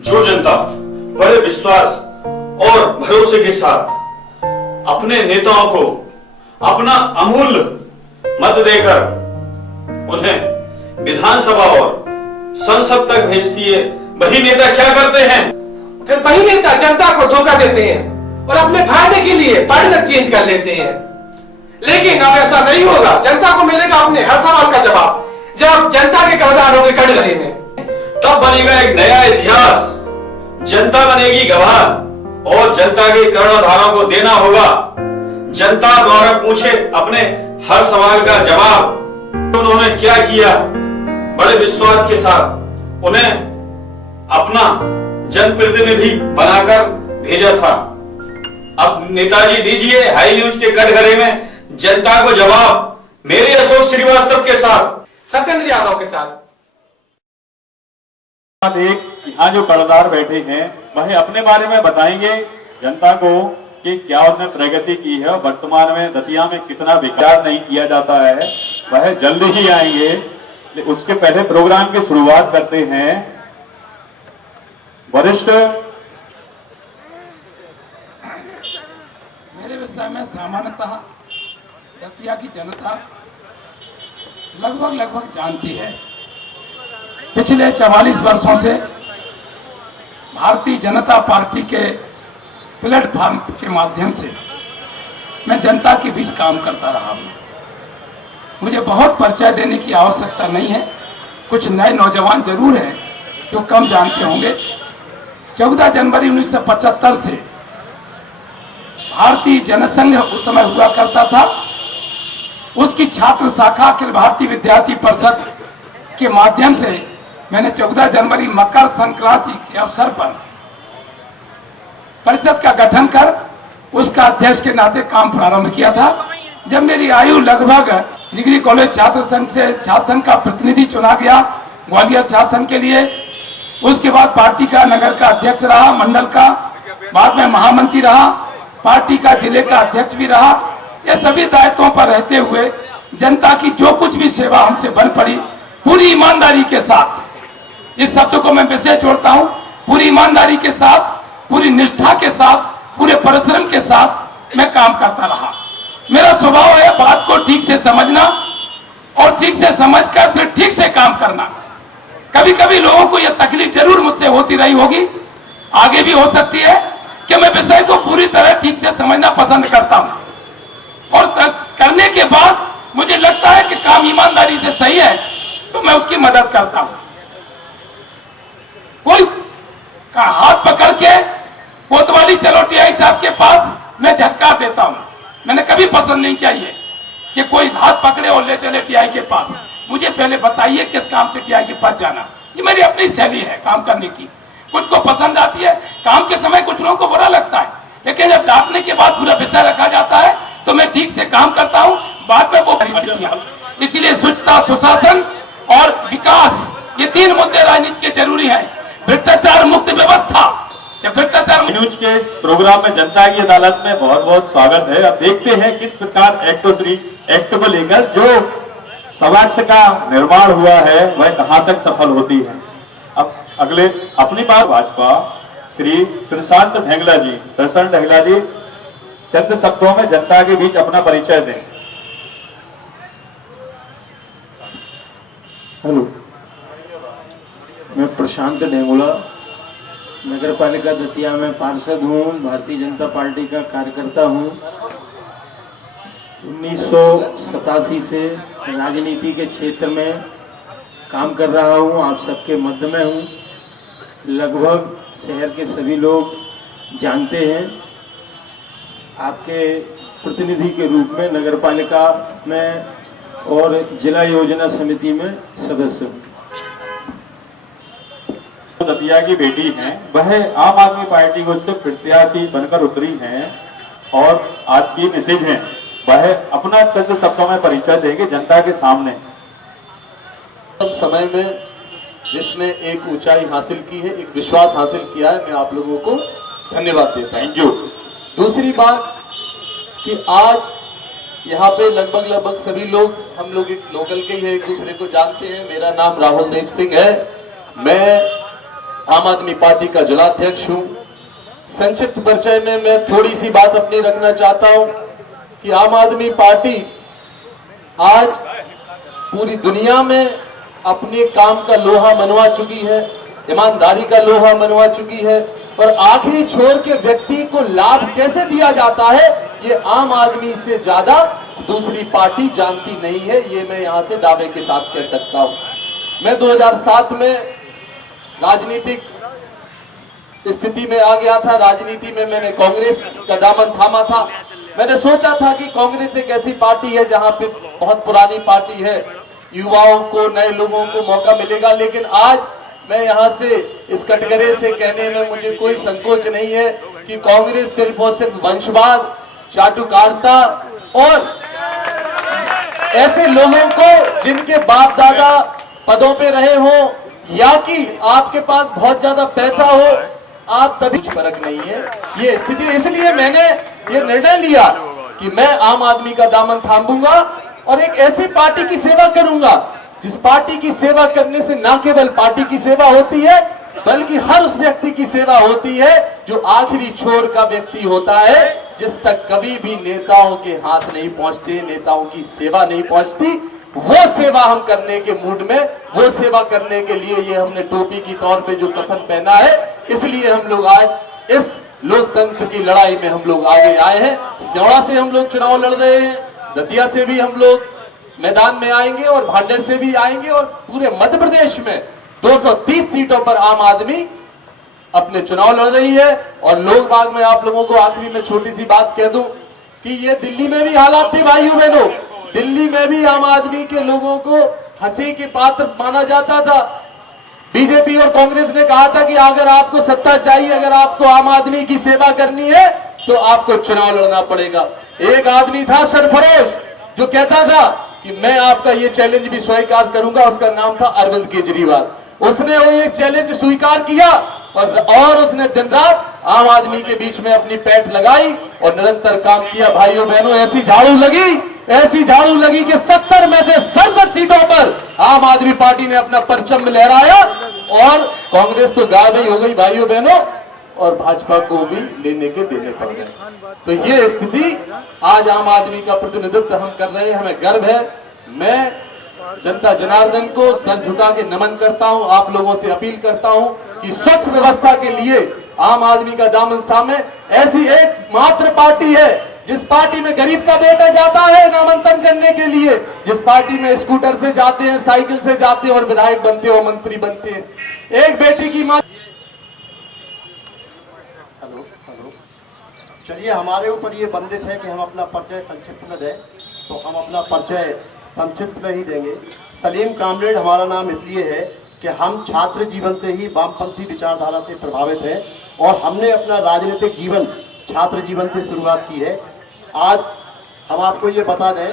जो जनता बड़े विश्वास और भरोसे के साथ अपने नेताओं को अपना अमूल्य मत देकर उन्हें विधानसभा और संसद तक भेजती है, वही नेता क्या करते हैं? फिर वही नेता जनता को धोखा देते हैं और अपने फायदे के लिए पार्टी तक चेंज कर लेते हैं। लेकिन अब ऐसा नहीं होगा। जनता को मिलेगा अपने हर सवाल का जवाब जब जनता के कर्जदार होंगे कटघरे में। तब बनेगा एक नया इतिहास, जनता बनेगी गवाह और जनता के कर्णधारों को देना होगा जनता द्वारा पूछे अपने हर सवाल का जवाब। उन्होंने क्या किया? बड़े विश्वास के साथ उन्हें अपना जनप्रतिनिधि बनाकर भेजा था। अब नेताजी दीजिए हाई न्यूज के कटघरे में जनता को जवाब, मेरे अशोक श्रीवास्तव के साथ, सत्येंद्र यादव के साथ। यहाँ जो कर्णधार बैठे हैं वह अपने बारे में बताएंगे जनता को कि क्या उन्होंने प्रगति की है और वर्तमान में दतिया में कितना विकास नहीं किया जाता है। वह जल्द ही आएंगे। उसके पहले प्रोग्राम की शुरुआत करते हैं वरिष्ठ। मेरे विषय में सामान्यतः दतिया की जनता लगभग जानती है। पिछले 44 वर्षों से भारतीय जनता पार्टी के प्लेटफॉर्म के माध्यम से मैं जनता के बीच काम करता रहा हूँ। मुझे बहुत परिचय देने की आवश्यकता नहीं है। कुछ नए नौजवान जरूर हैं जो कम जानते होंगे। 14 जनवरी 1975 से भारतीय जनसंघ उस समय हुआ करता था। उसकी छात्र शाखा अखिल भारतीय विद्यार्थी परिषद के माध्यम से मैंने 14 जनवरी मकर संक्रांति के अवसर पर परिषद का गठन कर उसका अध्यक्ष के नाते काम प्रारंभ किया था। जब मेरी आयु लगभग डिग्री कॉलेज छात्र संघ से छात्र संघ का प्रतिनिधि चुना गया ग्वालियर छात्र संघ के लिए। उसके बाद पार्टी का नगर का अध्यक्ष रहा, मंडल का, बाद में महामंत्री रहा, पार्टी का जिले का अध्यक्ष भी रहा। ये सभी दायित्वों पर रहते हुए जनता की जो कुछ भी सेवा हमसे बन पड़ी पूरी ईमानदारी के साथ, इस शब्द को मैं विशेष जोड़ता हूं, पूरी ईमानदारी के साथ, पूरी निष्ठा के साथ, पूरे परिश्रम के साथ मैं काम करता रहा। मेरा स्वभाव है बात को ठीक से समझना और ठीक से समझकर फिर ठीक से काम करना। कभी कभी लोगों को यह तकलीफ जरूर मुझसे होती रही होगी, आगे भी हो सकती है कि मैं विषय को पूरी तरह ठीक से समझना पसंद करता हूं और करने के बाद मुझे लगता है कि काम ईमानदारी से सही है तो मैं उसकी मदद करता हूं। कोई का हाथ पकड़ के कोतवाली चलो टीआई साहब के पास मैं झटका देता हूं। मैंने कभी पसंद नहीं किया ये कि कोई हाथ पकड़े और ले चले टीआई के पास। मुझे पहले बताइए किस काम से टीआई के पास जाना। ये मेरी अपनी शैली है काम करने की। कुछ को पसंद आती है, काम के समय कुछ लोगों को बुरा लगता है, लेकिन जब डांटने के बाद पूरा विषय रखा जाता है तो मैं ठीक से काम करता हूं। बाद में वो परिस्थितियां, इसलिए स्वच्छता, सुशासन और विकास, ये 3 मुद्दे राजनीति के जरूरी हैं। भ्रष्टाचार मुक्त व्यवस्था, भ्रष्टाचार न्यूज के इस प्रोग्राम में जनता की अदालत में बहुत बहुत स्वागत है। अब देखते हैं किस प्रकार एक्ट को लेकर जो समाज का निर्माण हुआ है वह कहां तक सफल होती है। अब अगले अपनी बात भाजपा श्री प्रशांत ढेंगला जी। प्रशांत ढेंगला जी चंद शब्दों में जनता के बीच अपना परिचय दें। हेलो, मैं प्रशांत ढेंगुला नगर पालिका दतिया में पार्षद हूँ, भारतीय जनता पार्टी का कार्यकर्ता हूँ। 1987 से राजनीति के क्षेत्र में काम कर रहा हूँ, आप सबके मध्य में हूँ। लगभग शहर के सभी लोग जानते हैं। आपके प्रतिनिधि के रूप में नगर पालिका में और जिला योजना समिति में सदस्य हूँ। दतिया की बेटी हैं, वह आम आदमी पार्टी को से प्रत्याशी बनकर उतरी हैं और आज की मैसेज हैं, वह अपना चंद शब्दों में परिचय देंगे जनता के सामने। समय में जिसने एक ऊंचाई हासिल की है, एक विश्वास हासिल किया है, मैं आप लोगों को धन्यवाद देता हूं। दूसरी बात कि आज यहाँ पे लगभग सभी लोग, हम लोग एक लोकल के ही है, एक दूसरे को जानते हैं। मेरा नाम राहुल देव सिंह है। मैं आम आदमी पार्टी का जिलाध्यक्ष हूं। संक्षिप्त परिचय में मैं थोड़ी सी बात अपनी रखना चाहता हूं कि आम आदमी पार्टी आज पूरी दुनिया में अपने काम का लोहा मनवा चुकी है, ईमानदारी का लोहा मनवा चुकी है, पर आखिरी छोर के व्यक्ति को लाभ कैसे दिया जाता है ये आम आदमी से ज्यादा दूसरी पार्टी जानती नहीं है। ये मैं यहां से दावे के साथ कह सकता हूं। मैं 2007 में राजनीतिक स्थिति में आ गया था। राजनीति में मैंने कांग्रेस का दामन थामा था। मैंने सोचा था कि कांग्रेस एक ऐसी पार्टी है जहां पे बहुत पुरानी पार्टी है, युवाओं को, नए लोगों को मौका मिलेगा। लेकिन आज मैं यहां से इस कटघरे से कहने में मुझे कोई संकोच नहीं है कि कांग्रेस सिर्फ और सिर्फ वंशवाद, चाटुकारिता और ऐसे लोगों को जिनके बाप दादा पदों पे रहे हो या कि आपके पास बहुत ज्यादा पैसा हो, आप तभी फर्क नहीं है ये स्थिति। इसलिए मैंने ये निर्णय लिया कि मैं आम आदमी का दामन थामूंगा और एक ऐसी पार्टी की सेवा करूंगा जिस पार्टी की सेवा करने से न केवल पार्टी की सेवा होती है बल्कि हर उस व्यक्ति की सेवा होती है जो आखिरी छोर का व्यक्ति होता है, जिस तक कभी भी नेताओं के हाथ नहीं पहुंचते, नेताओं की सेवा नहीं पहुंचती। वो सेवा हम करने के मूड में, वो सेवा करने के लिए ये हमने टोपी की तौर पे जो कफन पहना है, इसलिए हम लोग आज इस लोकतंत्र की लड़ाई में हम लोग आगे आए हैं। सिवड़ा से हम लोग चुनाव लड़ रहे हैं, दतिया से भी हम लोग मैदान में आएंगे और भांडेर से भी आएंगे और पूरे मध्य प्रदेश में 230 सीटों पर आम आदमी अपने चुनाव लड़ रही है। और लोग बाग में आप लोगों को आखिरी में छोटी सी बात कह दूं कि ये दिल्ली में भी हालात थे भाइयों बहनों। दिल्ली में भी आम आदमी के लोगों को हंसी के पात्र माना जाता था। बीजेपी और कांग्रेस ने कहा था कि अगर आपको सत्ता चाहिए, अगर आपको आम आदमी की सेवा करनी है तो आपको चुनाव लड़ना पड़ेगा। एक आदमी था सरफरोश जो कहता था कि मैं आपका ये चैलेंज भी स्वीकार करूंगा, उसका नाम था अरविंद केजरीवाल। उसने वो ये चैलेंज स्वीकार किया और उसने दिन रात आम आदमी के बीच में अपनी पैठ लगाई और निरंतर काम किया। भाइयों बहनों, ऐसी झाड़ू लगी कि 70 में से 67 सीटों पर आम आदमी पार्टी ने अपना परचम लहराया और कांग्रेस तो गायब ही हो गई भाइयों बहनों, और भाजपा को भी लेने के देने पड़ गए। तो ये स्थिति आज आम आदमी का प्रतिनिधित्व हम कर रहे हैं, हमें गर्व है। मैं जनता जनार्दन को सर झुका के नमन करता हूं, आप लोगों से अपील करता हूं कि स्वच्छ व्यवस्था के लिए आम आदमी का दामन थामे। ऐसी एक मात्र पार्टी है जिस पार्टी में गरीब का बेटा जाता है नामांकन करने के लिए, जिस पार्टी में स्कूटर से जाते हैं, साइकिल से जाते हैं और विधायक बनते हैं और मंत्री बनते हैं। एक बेटी की मां। हेलो, चलिए, हमारे ऊपर ये बंदिश है कि हम अपना परिचय संक्षिप्त में दें, तो हम अपना परिचय संक्षिप्त में ही देंगे। सलीम कामरेड हमारा नाम इसलिए है कि हम छात्र जीवन से ही वामपंथी विचारधारा से प्रभावित हैं और हमने अपना राजनीतिक जीवन छात्र जीवन से शुरुआत की है। आज हम आपको ये बता दें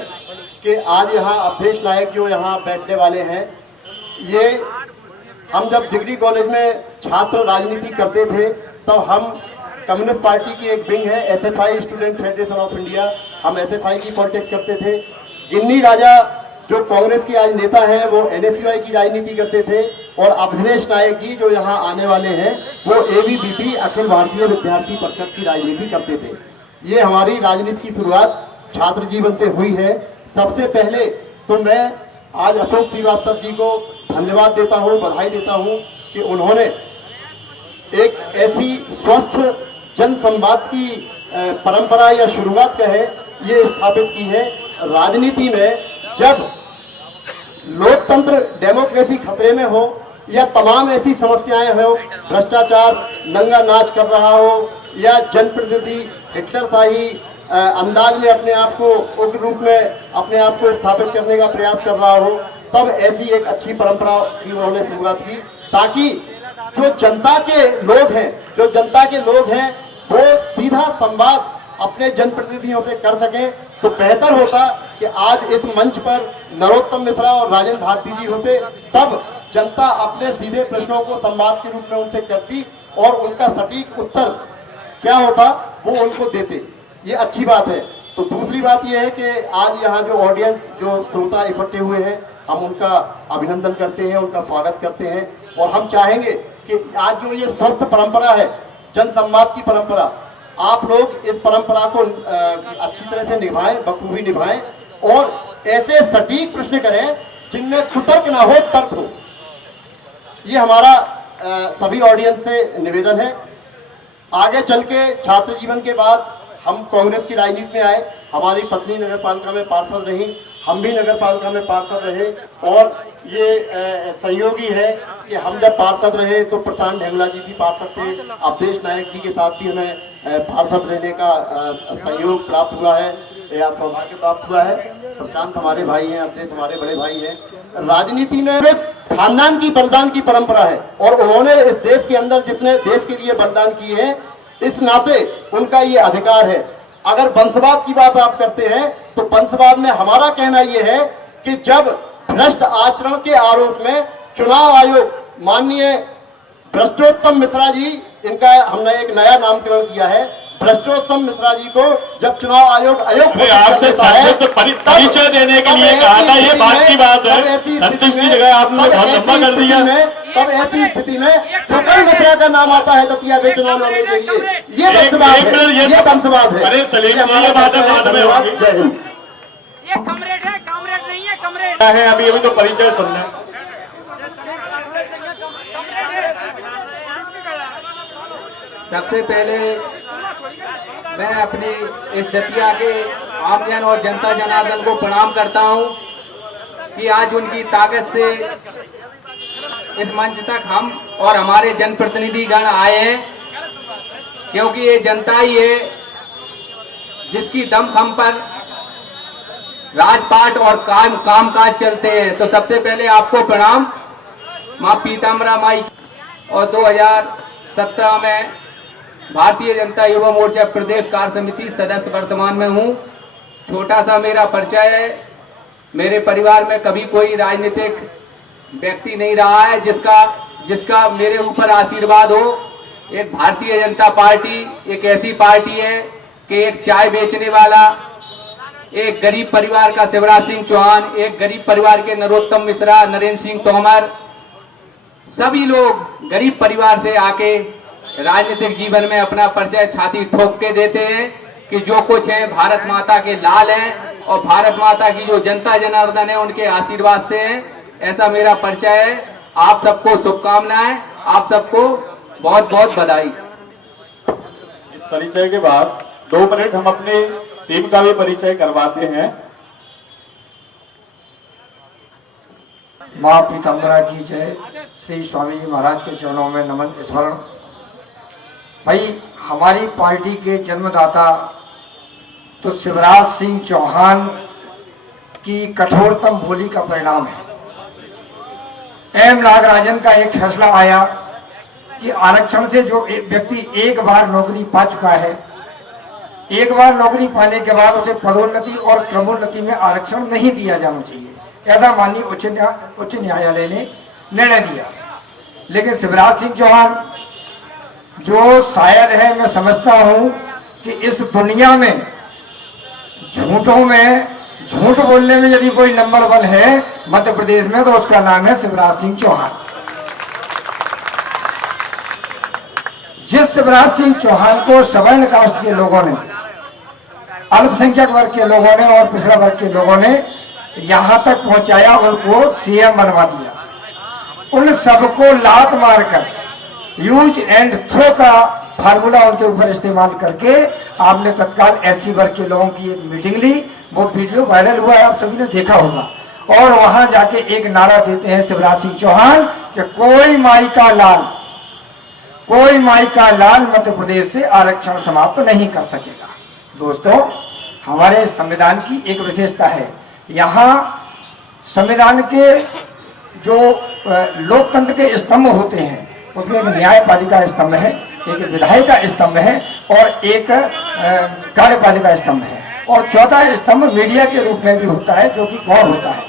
कि आज यहाँ अवधेश नायक जो यहाँ बैठने वाले हैं, ये हम जब डिग्री कॉलेज में छात्र राजनीति करते थे तब हम कम्युनिस्ट पार्टी की एक विंग है SFI, student federation of India, हम एसएफआई की पॉलिटिक्स करते थे। गिन्नी राजा जो कांग्रेस की आज नेता हैं वो एनएसयूआई की राजनीति करते थे और अवधेश नायक जी जो यहाँ आने वाले हैं वो एबीवीपी अखिल भारतीय विद्यार्थी परिषद की राजनीति करते थे। ये हमारी राजनीति की शुरुआत छात्र जीवन से हुई है। सबसे पहले तो मैं आज अशोक श्रीवास्तव जी को धन्यवाद देता हूँ, बधाई देता हूँ कि उन्होंने एक ऐसी स्वस्थ जन संवाद की परंपरा या शुरुआत कहे ये स्थापित की है। राजनीति में जब लोकतंत्र, डेमोक्रेसी खतरे में हो या तमाम ऐसी समस्याएं हो, भ्रष्टाचार नंगा नाच कर रहा हो या जनप्रतिनिधि हिटलरशाही अंदाज में अपने आप को उग्र रूप में अपने आप को स्थापित करने का प्रयास कर रहा हो, तब ऐसी एक अच्छी परंपरा की उन्होंने शुरुआत की ताकि जो जनता के लोग हैं वो सीधा संवाद अपने जनप्रतिनिधियों से कर सकें। तो बेहतर होता कि आज इस मंच पर नरोत्तम मिश्रा और राजेंद्र भारती जी होते, तब जनता अपने सीधे प्रश्नों को संवाद के रूप में उनसे करती और उनका सटीक उत्तर क्या होता वो उनको देते। ये अच्छी बात है। तो दूसरी बात यह है कि आज यहाँ जो ऑडियंस, जो श्रोता इकट्ठे हुए हैं, हम उनका अभिनंदन करते हैं, उनका स्वागत करते हैं और हम चाहेंगे कि आज जो ये स्वस्थ परंपरा है, जन संवाद की परंपरा, आप लोग इस परंपरा को अच्छी तरह से निभाएं, बखूबी निभाएं और ऐसे सटीक प्रश्न करें जिनमें कुतर्क ना हो, तर्क हो। ये हमारा सभी ऑडियंस से निवेदन है। आगे चल के छात्र जीवन के बाद हम कांग्रेस की राजनीति में आए, हमारी पत्नी नगर पालिका में पार्षद रही, हम भी नगर पालिका में पार्षद रहे और ये सहयोगी है कि हम जब पार्षद रहे तो प्रशांत ढेंगला जी भी पार्षद थे, अवधेश नायक जी के साथ भी हमें पार्षद रहने का सहयोग प्राप्त हुआ है या सौभाग्य प्राप्त हुआ है। प्रशांत हमारे भाई हैं, अवधेश हमारे बड़े भाई हैं। राजनीति में खानदान की बलिदान की परंपरा है और उन्होंने इस देश के अंदर जितने देश के लिए बलिदान किए हैं, इस नाते उनका ये अधिकार है। अगर वंशवाद की बात आप करते हैं तो वंशवाद में हमारा कहना यह है कि जब भ्रष्ट आचरण के आरोप में चुनाव आयोग, माननीय भ्रष्टोत्तम मिश्रा जी, इनका हमने एक नया नामकरण किया है, भ्रष्टोत्तम मिश्रा जी को जब चुनाव आयोग आपसे परिचय देने के लिए कहा था, ये बात की बात है, अंतिम की जगह आपने बहुत लंबा कर दिया। तब ऐसी स्थिति में सुकल मिश्रा का नाम आता है दतिया में चुनाव लड़ने के लिए। ये वंशवाद है। अरे सलीम, ये बात है बाद में होगी। ये कमरेड है, कमरेड नहीं है, कमरेड है। अभी तो परिचय सुनना। सबसे पहले मैं अपनी इस दतिया के आमजन और जनता जनार्दन को प्रणाम करता हूं कि आज उनकी ताकत से इस मंच तक हम और हमारे जनप्रतिनिधि गण आए हैं, क्योंकि ये जनता ही है जिसकी दमखम पर राजपाट और कामकाज चलते हैं। तो सबसे पहले आपको प्रणाम मां पीताम्बरा माई। और 2017 में भारतीय जनता युवा मोर्चा प्रदेश कार्य समिति सदस्य वर्तमान में हूं। छोटा सा मेरा परिचय है। मेरे परिवार में कभी कोई राजनीतिक व्यक्ति नहीं रहा है जिसका मेरे ऊपर आशीर्वाद हो। एक भारतीय जनता पार्टी एक ऐसी पार्टी है कि एक चाय बेचने वाला, एक गरीब परिवार का शिवराज सिंह चौहान, एक गरीब परिवार के नरोत्तम मिश्रा, नरेंद्र सिंह तोमर, सभी लोग गरीब परिवार से आके राजनीतिक जीवन में अपना परिचय छाती ठोक के देते हैं कि जो कुछ है भारत माता के लाल हैं और भारत माता की जो जनता जनार्दन है उनके आशीर्वाद से है। ऐसा मेरा परिचय है। आप सबको शुभकामनाएं, आप सबको बहुत बहुत बधाई। इस परिचय के बाद 2 मिनट हम अपने टीम का भी परिचय करवाते हैं। मां पीताम्बरा की जय। श्री स्वामी जी महाराज के चरणों में नमन स्मरण। भाई, हमारी पार्टी के जन्मदाता तो शिवराज सिंह चौहान की कठोरतम बोली का परिणाम है। एम नागराजन का एक फैसला आया कि आरक्षण से जो व्यक्ति एक बार नौकरी पा चुका है, एक बार नौकरी पाने के बाद उसे पदोन्नति और क्रमोन्नति में आरक्षण नहीं दिया जाना चाहिए, ऐसा माननीय उच्च न्यायालय ने निर्णय दिया। लेकिन शिवराज सिंह चौहान जो शायर है, मैं समझता हूं कि इस दुनिया में झूठों में झूठ बोलने में यदि कोई नंबर 1 है मध्य प्रदेश में तो उसका नाम है शिवराज सिंह चौहान। जिस शिवराज सिंह चौहान को सवर्ण कास्ट के लोगों ने, अल्पसंख्यक वर्ग के लोगों ने और पिछड़ा वर्ग के लोगों ने यहां तक पहुंचाया, उनको सीएम बनवा दिया। उन सबको लात मारकर यूज एंड थ्रो का फार्मूला उनके ऊपर इस्तेमाल करके आपने तत्काल एससी वर्ग के लोगों की एक मीटिंग ली। वो वीडियो वायरल हुआ है, आप सभी ने देखा होगा। और वहां जाके एक नारा देते हैं शिवराज सिंह चौहान कि कोई माई का लाल मध्य प्रदेश से आरक्षण समाप्त नहीं कर सकेगा। दोस्तों, हमारे संविधान की एक विशेषता है, यहाँ संविधान के जो लोकतंत्र के स्तंभ होते हैं उसमें एक न्यायपालिका स्तंभ है, एक विधायिका स्तंभ है और एक कार्यपालिका स्तंभ है, और चौथा स्तंभ मीडिया के रूप में भी होता है, जो कि कौन होता है।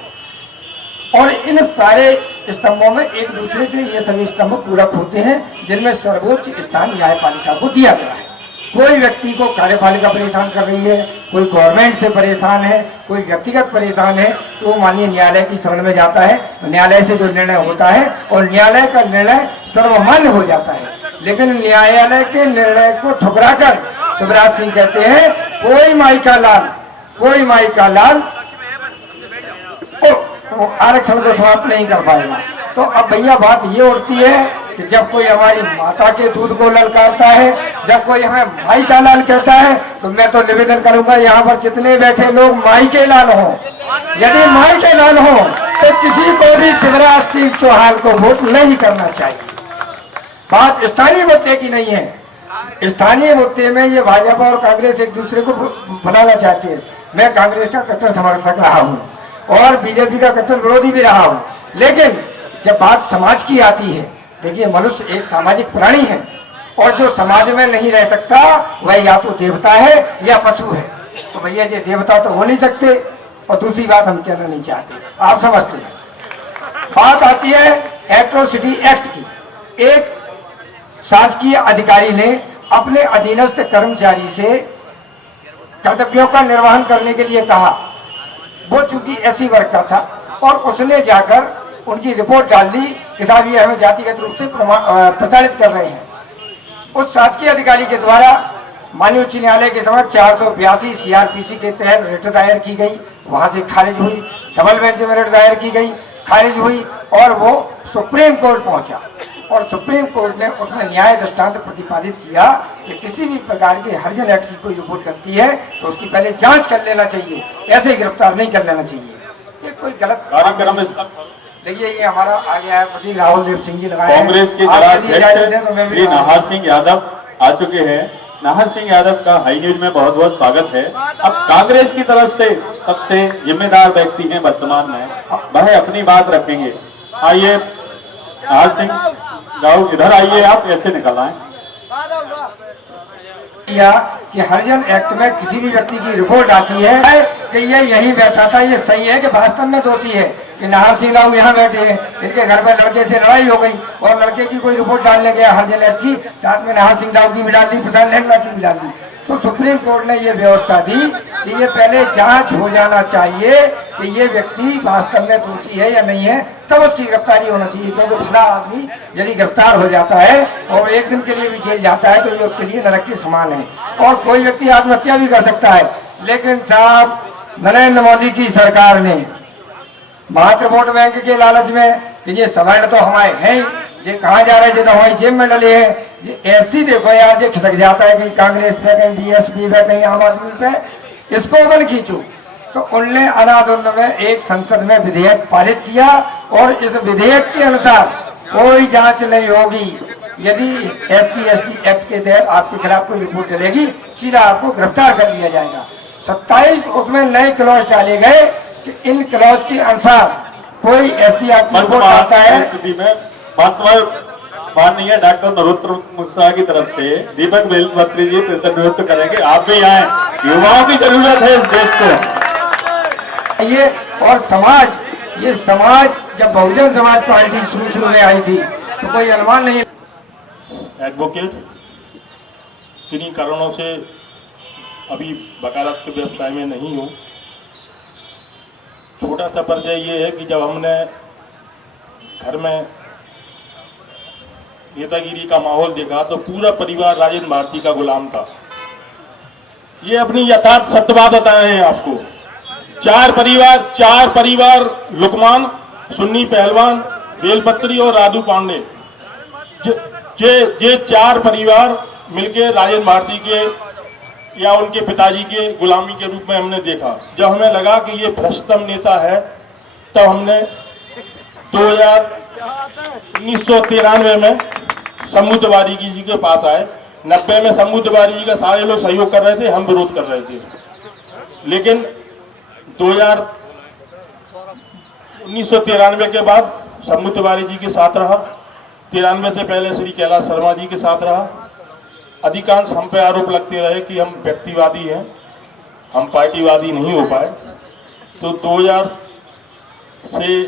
और इन सारे स्तंभों में एक दूसरे से ये सभी स्तंभ पूरक होते हैं, जिनमें सर्वोच्च स्थान न्यायपालिका को दिया गया है। कोई व्यक्ति को कार्यपालिका परेशान कर रही है, कोई गवर्नमेंट से परेशान है, कोई व्यक्तिगत परेशान है, तो वो माननीय न्यायालय की शरण में जाता है। न्यायालय से जो निर्णय होता है और न्यायालय का निर्णय सर्वमान्य हो जाता है। लेकिन न्यायालय के निर्णय को ठुकराकर शिवराज सिंह कहते हैं कोई माई का लाल आरक्षण को समाप्त नहीं कर पाएगा। तो अब भैया बात ये उठती है कि जब कोई हमारी माता के दूध को ललकारता है, जब कोई हमें माई का लाल कहता है, तो मैं तो निवेदन करूंगा यहाँ पर जितने बैठे लोग माई के लाल हों। यदि माई के लाल हों तो किसी को भी शिवराज सिंह चौहान को वोट नहीं करना चाहिए। बात स्थानीय मुद्दे की नहीं है। स्थानीय मुद्दे में ये भाजपा और कांग्रेस एक दूसरे को बनाना चाहते हैं। मैं कांग्रेस का कट्टर समर्थक रहा हूँ और बीजेपी का कट्टर विरोधी भी रहा हूँ, लेकिन जब बात समाज की आती है, देखिए मनुष्य एक सामाजिक प्राणी है और जो समाज में नहीं रह सकता वह या तो देवता है या पशु है। तो भैया ये देवता तो हो नहीं सकते और दूसरी बात हम कहना नहीं चाहते, आप समझते हैं। बात आती है एट्रोसिटी एक्ट की। एक शासकीय अधिकारी ने अपने अधीनस्थ कर्मचारी से कर्तव्यों का निर्वहन करने के लिए कहा। वो चूंकि एससी वर्ग का था और उसने जाकर उनकी रिपोर्ट डाल दी कि साहब ये हमें जातिगत रूप से प्रताड़ित कर रहे हैं। उस शासकीय अधिकारी के द्वारा माननीय उच्च न्यायालय के समक्ष 482 सीआरपीसी के तहत रिट दायर की गई, वहां से खारिज हुई। डबल बेंच में रिट दायर की गई, खारिज हुई और वो सुप्रीम कोर्ट पहुंचा और सुप्रीम कोर्ट ने उसमें न्याय दृष्टांत प्रतिपादित किया कि किसी भी प्रकार के हरिजन एक्ट की कोई रिपोर्ट करती है तो उसकी पहले जांच कर लेना चाहिए, ऐसे ही गिरफ्तार नहीं कर लेना चाहिए। ये कोई गलत कार्यक्रम। देखिए ये हमारा आ गया है प्रतीक राहुल देव सिंह जी लगाए हैं। कांग्रेस के जिलाध्यक्ष श्री नाहर सिंह यादव आ चुके हैं। नाहर सिंह यादव का हाई न्यूज में बहुत बहुत स्वागत है। अब कांग्रेस की तरफ से सबसे जिम्मेदार व्यक्ति हैं वर्तमान में, वह अपनी बात रखेंगे। आइए नाहर सिंह राहुल इधर आइए, आप ऐसे निकल आए। कि हरिजन एक्ट में किसी भी व्यक्ति की रिपोर्ट आती है कि ये यहीं बैठा था, ये सही है कि वास्तव में दोषी है कि नाहर सिंह राव यहाँ बैठे हैं, इनके घर पर लड़के से लड़ाई हो गई और लड़के की कोई रिपोर्ट डालने गया हरिजन एक्ट की, साथ में नाहर सिंह राव की भी डाल दी, प्रधान लहंगा की भी डाल दी। तो सुप्रीम कोर्ट ने ये व्यवस्था दी कि ये पहले जांच हो जाना चाहिए कि ये व्यक्ति वास्तव में दोषी है या नहीं है, तब उसकी गिरफ्तारी होना चाहिए। क्योंकि भला आदमी यदि गिरफ्तार हो जाता है और एक दिन के लिए भी जेल जाता है तो ये उसके लिए नरक के समान है। और कोई व्यक्ति आत्महत्या भी कर सकता है। लेकिन साहब नरेंद्र मोदी की सरकार ने मात्र वोट बैंक के लालच में कि ये सवर्ण तो हमारे हैं, ये कहाँ जा रहे थे तो हमारी जेब में डले हैं, ये ऐसी देखो यार ये खिसक जाता है कहीं कांग्रेस पे, कहीं बीएसपी पे, कहीं आम आदमी पे, इसको बन खींचो। तो उनने अनादुल्ल में एक संसद में विधेयक पारित किया और इस विधेयक के अनुसार कोई जांच नहीं होगी। यदि SC/ST एक्ट के तहत आपके खिलाफ कोई रिपोर्ट डलेगी सीधा आपको गिरफ्तार कर लिया जाएगा। 27 उसमें नए क्लॉज डाले गए कि इन क्लॉज के अनुसार कोई SC रिपोर्ट आता है। माननीय डॉक्टर नरोत्तम मिश्रा की तरफ से दीपक बेलपत्री जी प्रतिनिधित्व करेंगे। आप भी आए, युवाओं की जरूरत है इस देश को। ये और समाज, ये समाज जब बहुजन समाज पार्टी शुरू में आई थी तो कोई अनुमान नहीं। एडवोकेट किन्हीं कारणों से अभी वकालत के व्यवसाय में नहीं हूँ। छोटा सा परिचय ये है कि जब हमने घर में नेतागिरी का माहौल देखा तो पूरा परिवार राजेंद्र भारती का गुलाम था। ये अपनी यथार्थ सत्य बात बताए हैं आपको। चार परिवार लुकमान, सुन्नी पहलवान, बेलपत्री और राधू पांडे, ये चार परिवार मिलकर राजेंद्र भारती के या उनके पिताजी के गुलामी के रूप में हमने देखा। जब हमें लगा कि ये भ्रष्टतम नेता है तब हमने 1993 में शंभू तिवारी जी के पास आए। 90 में शंभू तिवारी जी का सारे लोग सहयोग कर रहे थे, हम विरोध कर रहे थे। लेकिन 1993 के बाद शंभू तिवारी जी के साथ रहा। 93 से पहले श्री कैलाश शर्मा जी के साथ रहा। अधिकांश हम पे आरोप लगते रहे कि हम व्यक्तिवादी हैं, हम पार्टीवादी नहीं हो पाए। तो 2000 से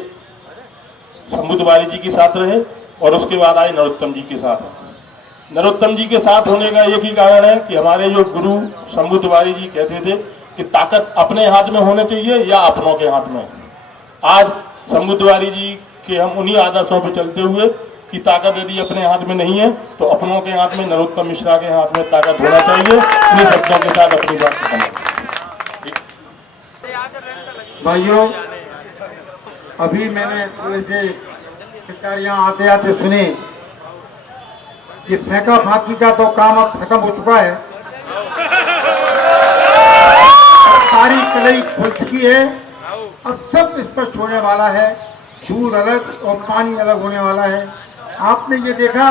शंभू तिवारी जी के साथ रहे और उसके बाद आए नरोत्तम जी के साथ। नरोत्तम जी के साथ होने का एक ही कारण है कि हमारे जो गुरु शंभू तिवारी जी कहते थे कि ताकत अपने हाथ में होनी चाहिए या अपनों के हाथ में। आज शंभू तिवारी जी के हम उन्हीं आदर्शों पर चलते हुए कि ताकत यदि अपने हाथ में नहीं है तो अपनों के हाथ में, नरोत्तम मिश्रा के हाथ में ताकत होना चाहिए। इन्हीं शब्दों के साथ अपनी बात खत्म। भाइयों, अभी मैंने थोड़े से विचार यहाँ आते आते सुने कि फेंका फांकी का तो काम अब खत्म हो चुका है, सारी कलई खुल चुकी है। अब सब स्पष्ट होने वाला है, दूध अलग और पानी अलग होने वाला है। आपने ये देखा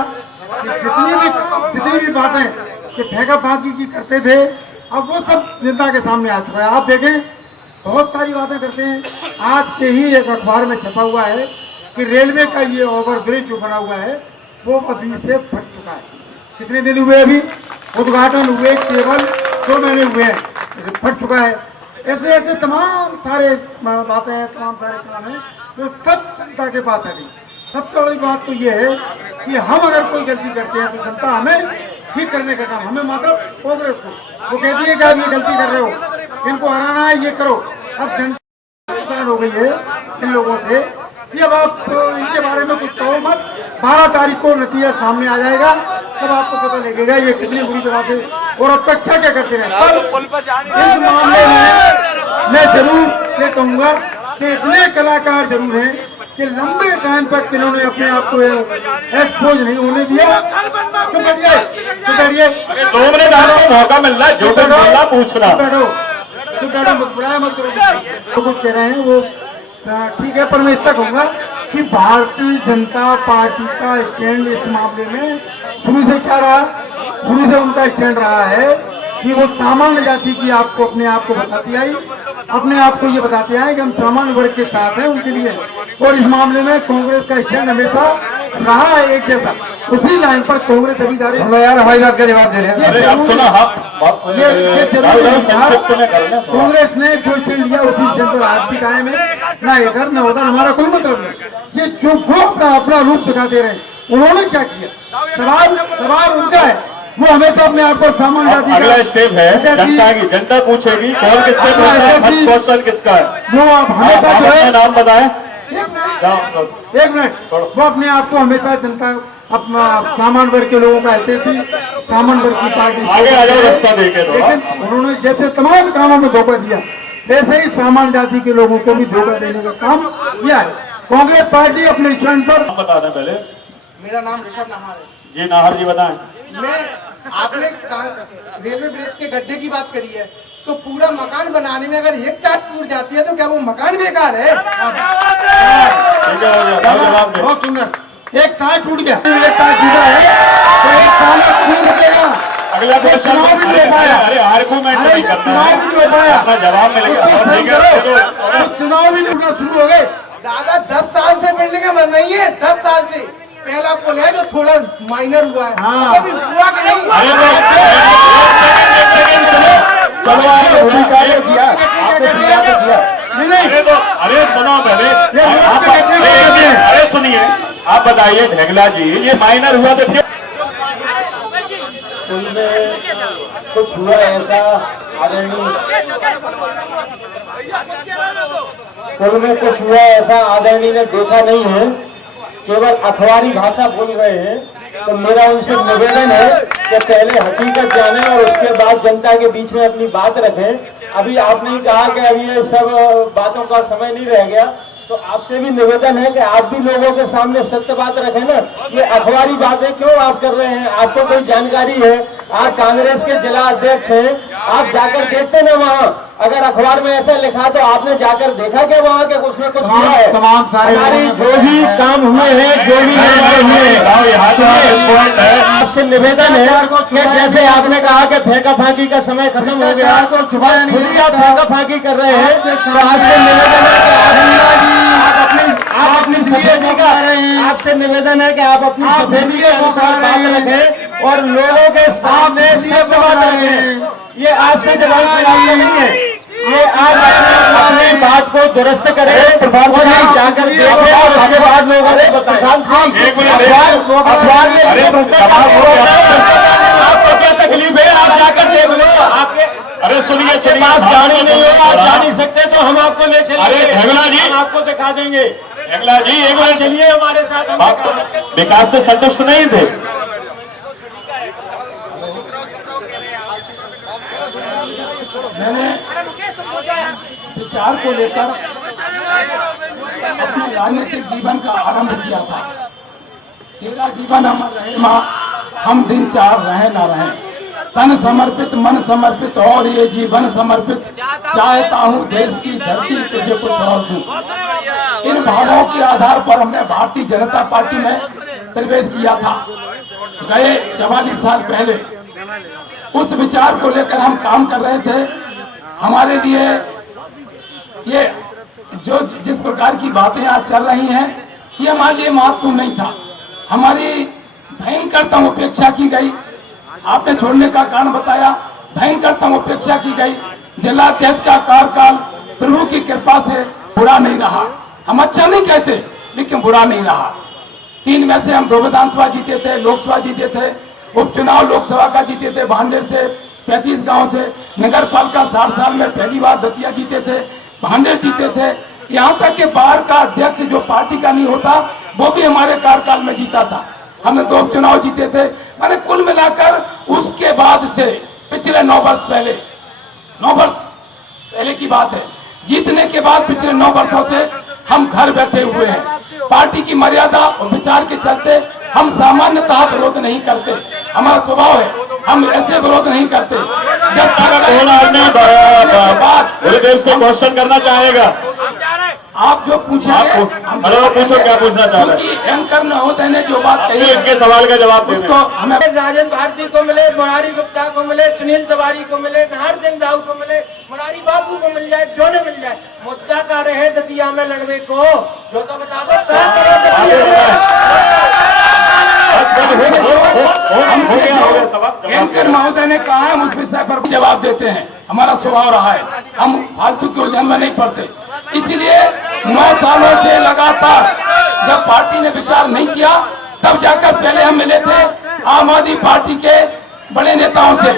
कि जितनी भी बातें कि फेंका फांकी की करते थे, अब वो सब जनता के सामने आ चुका है। आप देखें, बहुत सारी बातें करते हैं। आज के ही एक अखबार में छपा हुआ है कि रेलवे का ये ओवरब्रिज जो बना हुआ है वो अभी से फट चुका है। कितने दिन हुए, अभी उद्घाटन हुए केवल 2 महीने हुए हैं, फट चुका है। ऐसे ऐसे तमाम सारे बातें हैं, तमाम सारे काम हैं जो सब जनता के पास है। सबसे बड़ी बात तो ये है कि हम अगर कोई गलती करते हैं तो जनता हमें ठीक करने का काम, हमें मात्र कांग्रेस को वो कहती है कि आप ये गलती कर रहे हो, इनको हराना है, ये करो। अब जनता परेशान हो गई है इन लोगों से कि अब आप इनके बारे में कुछ कहो मत। 12 तारीख को नतीजा सामने आ जाएगा, तब आपको पता लगेगा ये कितनी बुरी तरह से और अब तक क्या करते रहे। इस मामले में मैं जरूर ये कहूँगा कि इतने कलाकार जरूर हैं कि लंबे टाइम तक इन्होंने अपने आप को एक्सपोज नहीं होने दिया। तो बैठिए, 2 मिनट आपको मौका मिल रहा है, जो कुछ बोलना पूछना। बुराया मत करो, तो कुछ कह रहे हैं वो ठीक है, पर मैं इतना कहूँगा कि भारतीय जनता पार्टी का स्टैंड इस मामले में शुरू से क्या रहा, शुरू से उनका स्टैंड रहा है कि वो सामान्य जाति की आपको अपने आप को बताती आई, अपने आप को ये बताते आए कि हम सामान्य वर्ग के साथ हैं उनके लिए। और इस मामले में कांग्रेस का स्टैंड हमेशा रहा है एक जैसा। उसी लाइन पर कांग्रेस अभी जा रही है। यार हमारी बात का जवाब दे रहे हैं। कांग्रेस ने जो स्टैंड लिया उसी स्टैंड पर आज भी कायम है, ना इधर ना उधर, हमारा कोई मतलब नहीं। ये जो वो अपना रूप दिखा दे रहे हैं, उन्होंने क्या किया, सवाल उनका है। वो हमेशा अपने आप को सामान्य जाति, अगला स्टेप है जनता की, जनता पूछेगी कौन किससे क्वेश्चन किसका है। वो आप हमेशा जो है नाम बताएं। एक मिनट, वो अपने आप को हमेशा जनता अपना सामान्य वर्ग के लोगों का ऐसे थी, सामान्य वर्ग की पार्टी आगे आ जाओ, रास्ता देखे। लेकिन उन्होंने जैसे तमाम कामों में धोखा दिया, वैसे ही सामान्य जाति के लोगों को भी धोखा देने का काम किया है कांग्रेस पार्टी अपने स्टैंड पर। बता दें पहले। मेरा नाम ऋषभ नाहर है। जी नाहर जी बताएं। मैं आपने रेलवे ब्रिज के गड्ढे की बात करी है, तो पूरा मकान बनाने में अगर एक टाट टूट जाती है तो क्या वो मकान बेकार है? बहुत सुंदर। एक टाट टूट गया, एक टाट टूटा है तो 1 साल तक नहीं रुकेगा। अगला क्वेश्चन चुनाव भी नहीं हो पाया, अरे आर्गूमेंट नहीं करना चुनाव है, भी नहीं हो पाया, अपना जवाब मिलेगा। चुनाव भी नहीं होना शुरू हो गए। दादा 10 साल से बिल्डिंगें बन रही है, 10 साल से। पहला पुल है जो थोड़ा माइनर हुआ है, कभी हुआ कि नहीं? अरे सुनो पहले, अरे सुनिए, आप बताइए ढेगला जी, ये माइनर हुआ तो फिर कुछ हुआ ऐसा आदरणीय, पुल में कुछ हुआ ऐसा आदरणीय ने देखा नहीं है, केवल अखबारी भाषा बोल रहे हैं। तो मेरा उनसे निवेदन है कि पहले हकीकत जाने और उसके बाद जनता के बीच में अपनी बात रखें। अभी आपने कहा कि अभी ये सब बातों का समय नहीं रह गया, तो आपसे भी निवेदन है कि आप भी लोगों के सामने सत्य बात रखें ना। ये अखबारी बातें क्यों आप कर रहे हैं? आपको कोई जानकारी है? आप कांग्रेस के जिला अध्यक्ष हैं, आप जाकर देखते ना वहाँ, अगर अखबार में ऐसा लिखा तो आपने जाकर देखा क्या वहाँ के कुछ न कुछ हुआ है? तमाम सारे हमारी जो भी काम हुए हैं, जो भी आपसे निवेदन है कि जैसे आपने कहा कि फेंका फांकी का समय खत्म हो गया, तो खुद ही आप फेंका फांकी कर रहे हैं, तो आपसे निवेदन है कि आप अपनी सफेदी का, आपसे निवेदन है कि आप अपनी सफेदी के अनुसार बात रखें और लोगों के सामने सत्य बात रखें। ये आपसे जवाब नहीं है। ये आप अपनी बात को दुरुस्त करें, प्रधान जी जाकर देखें और उसके बाद लोगों को बताएं। अखबार में आपको क्या तकलीफ है, आप जाकर देख लो। आपके अरे सुनिए सुनिए, पास गाड़ी नहीं हो, आप जा नहीं सकते तो हम आपको ले चलेंगे। अरे हेगला जी, हम आपको दिखा देंगे। हेगला जी एक मिनट चलिए हमारे साथ। हम विकास से संतुष्ट नहीं थे। मैंने विचार को लेकर अपने राजनीतिक जीवन का आरंभ किया था। तेरा जीवन अमर रहे माँ, हम दिन चार रहे ना रहे, तन समर्पित मन समर्पित और ये जीवन समर्पित, चाहता हूँ देश की धरती तुझे कुछ और दूं। इन भावों के आधार पर हमने भारतीय जनता पार्टी में प्रवेश किया था गए 44 साल पहले। उस विचार को लेकर हम काम कर रहे थे। हमारे लिए ये जो जिस प्रकार की बातें आज चल रही हैं, ये हमारे लिए महत्वपूर्ण नहीं था। हमारी भयंकरतम उपेक्षा की गई। आपने छोड़ने का कारण बताया, भयंकरतम उपेक्षा की गई। जिलाध्यक्ष का कार्यकाल प्रभु की कृपा से बुरा नहीं रहा। हम अच्छा नहीं कहते, लेकिन बुरा नहीं रहा। 3 में से हम 2 विधानसभा जीते थे, लोकसभा जीते थे, उपचुनाव लोकसभा का जीते थे भांडेर से, 35 गांव से, नगर पालिका 60 साल में पहली बार दतिया जीते थे, भांडेर जीते थे। यहाँ तक के बाहर का अध्यक्ष जो पार्टी का नहीं होता, वो भी हमारे कार्यकाल में जीता था। हमने 2 उपचुनाव जीते थे। मैंने कुल मिलाकर उसके बाद से पिछले 9 वर्ष पहले, 9 वर्ष पहले की बात है, जीतने के बाद पिछले 9 वर्षों से हम घर बैठे हुए हैं। पार्टी की मर्यादा और विचार के चलते हम सामान्यतः विरोध नहीं करते। हमारा स्वभाव है, हम ऐसे विरोध नहीं करते। जब कौन आदमी बड़े देर से क्वेश्चन करना चाहेगा? आप जो पूछे, अरे वो पूछो क्या पूछना चाह रहे हैं। एंकर महोदय ने जो बात कही, इनके सवाल का जवाब दें। उसको हमें राजन भारती को मिले, मुरारी गुप्ता को मिले, सुनील तिवारी को मिले, नाहरचंद राव को मिले, मुरारी बाबू को मिल जाए, जो न मिल जाए, मुद्दा का रहे दतिया में लड़वे को, जो तो बता दो क्या करो एंकर महोदय ने कहा है, हम उस विषय पर जवाब देते हैं। हमारा स्वभाव रहा है, हम फालतू के उलझन में नहीं पड़ते। इसलिए 9 सालों से लगातार जब पार्टी ने विचार नहीं किया, तब जाकर पहले हम मिले थे आम आदमी पार्टी के बड़े नेताओं से।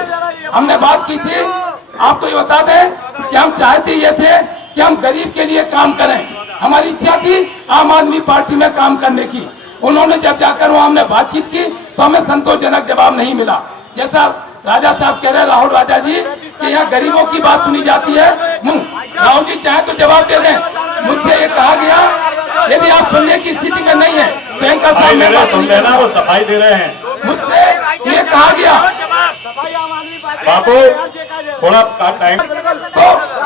हमने बात की थी। आपको ये बता दें कि हम चाहते ये थे कि हम गरीब के लिए काम करें। हमारी इच्छा थी आम आदमी पार्टी में काम करने की। उन्होंने जब जाकर वहां हमने बातचीत की तो हमें संतोषजनक जवाब नहीं मिला। जैसा राजा साहब कह रहे, राहुल राजा जी, कि यहाँ गरीबों की बात सुनी जाती है। राहुल जी चाहे तो जवाब दे दें। मुझसे ये कहा गया, यदि आप सुनने की स्थिति में नहीं है तो एंकर साहब वो सफाई दे रहे हैं। मुझसे ये कहा गया, बापू थोड़ा टाइम। तो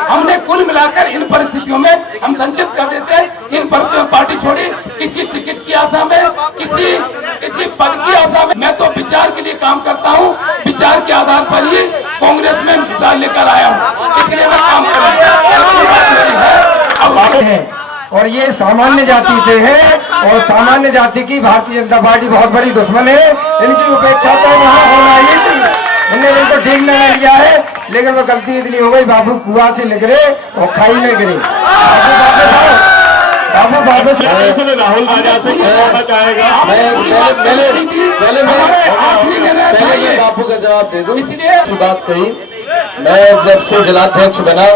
हमने कुल मिलाकर इन परिस्थितियों में हम संचित कर देते हैं। इन परिस्थितियों में पार्टी छोड़ी, किसी टिकट की आशा में, किसी पद की आशा में। मैं तो विचार के लिए काम करता हूँ, विचार के आधार पर ही कांग्रेस में विचार लेकर आया हूँ, इसलिए मैं काम कर रहा हूँ। और ये सामान्य जाति से है, और सामान्य जाति की भारतीय जनता पार्टी बहुत बड़ी दुश्मन है। इनकी उपेक्षा तो वहाँ होना ही नहीं। उन्होंने इनको ठीक नहीं लिया है, लेकिन वो गलती इतनी हो गई, बाबू कुआं से निकले और खाई में गिरे। बाबू वापस राहुल राजा से कहना चाहेगा। पहले बापू का जवाब दे दूं। इसलिए बात कही, मैं जब से जिलाध्यक्ष बना,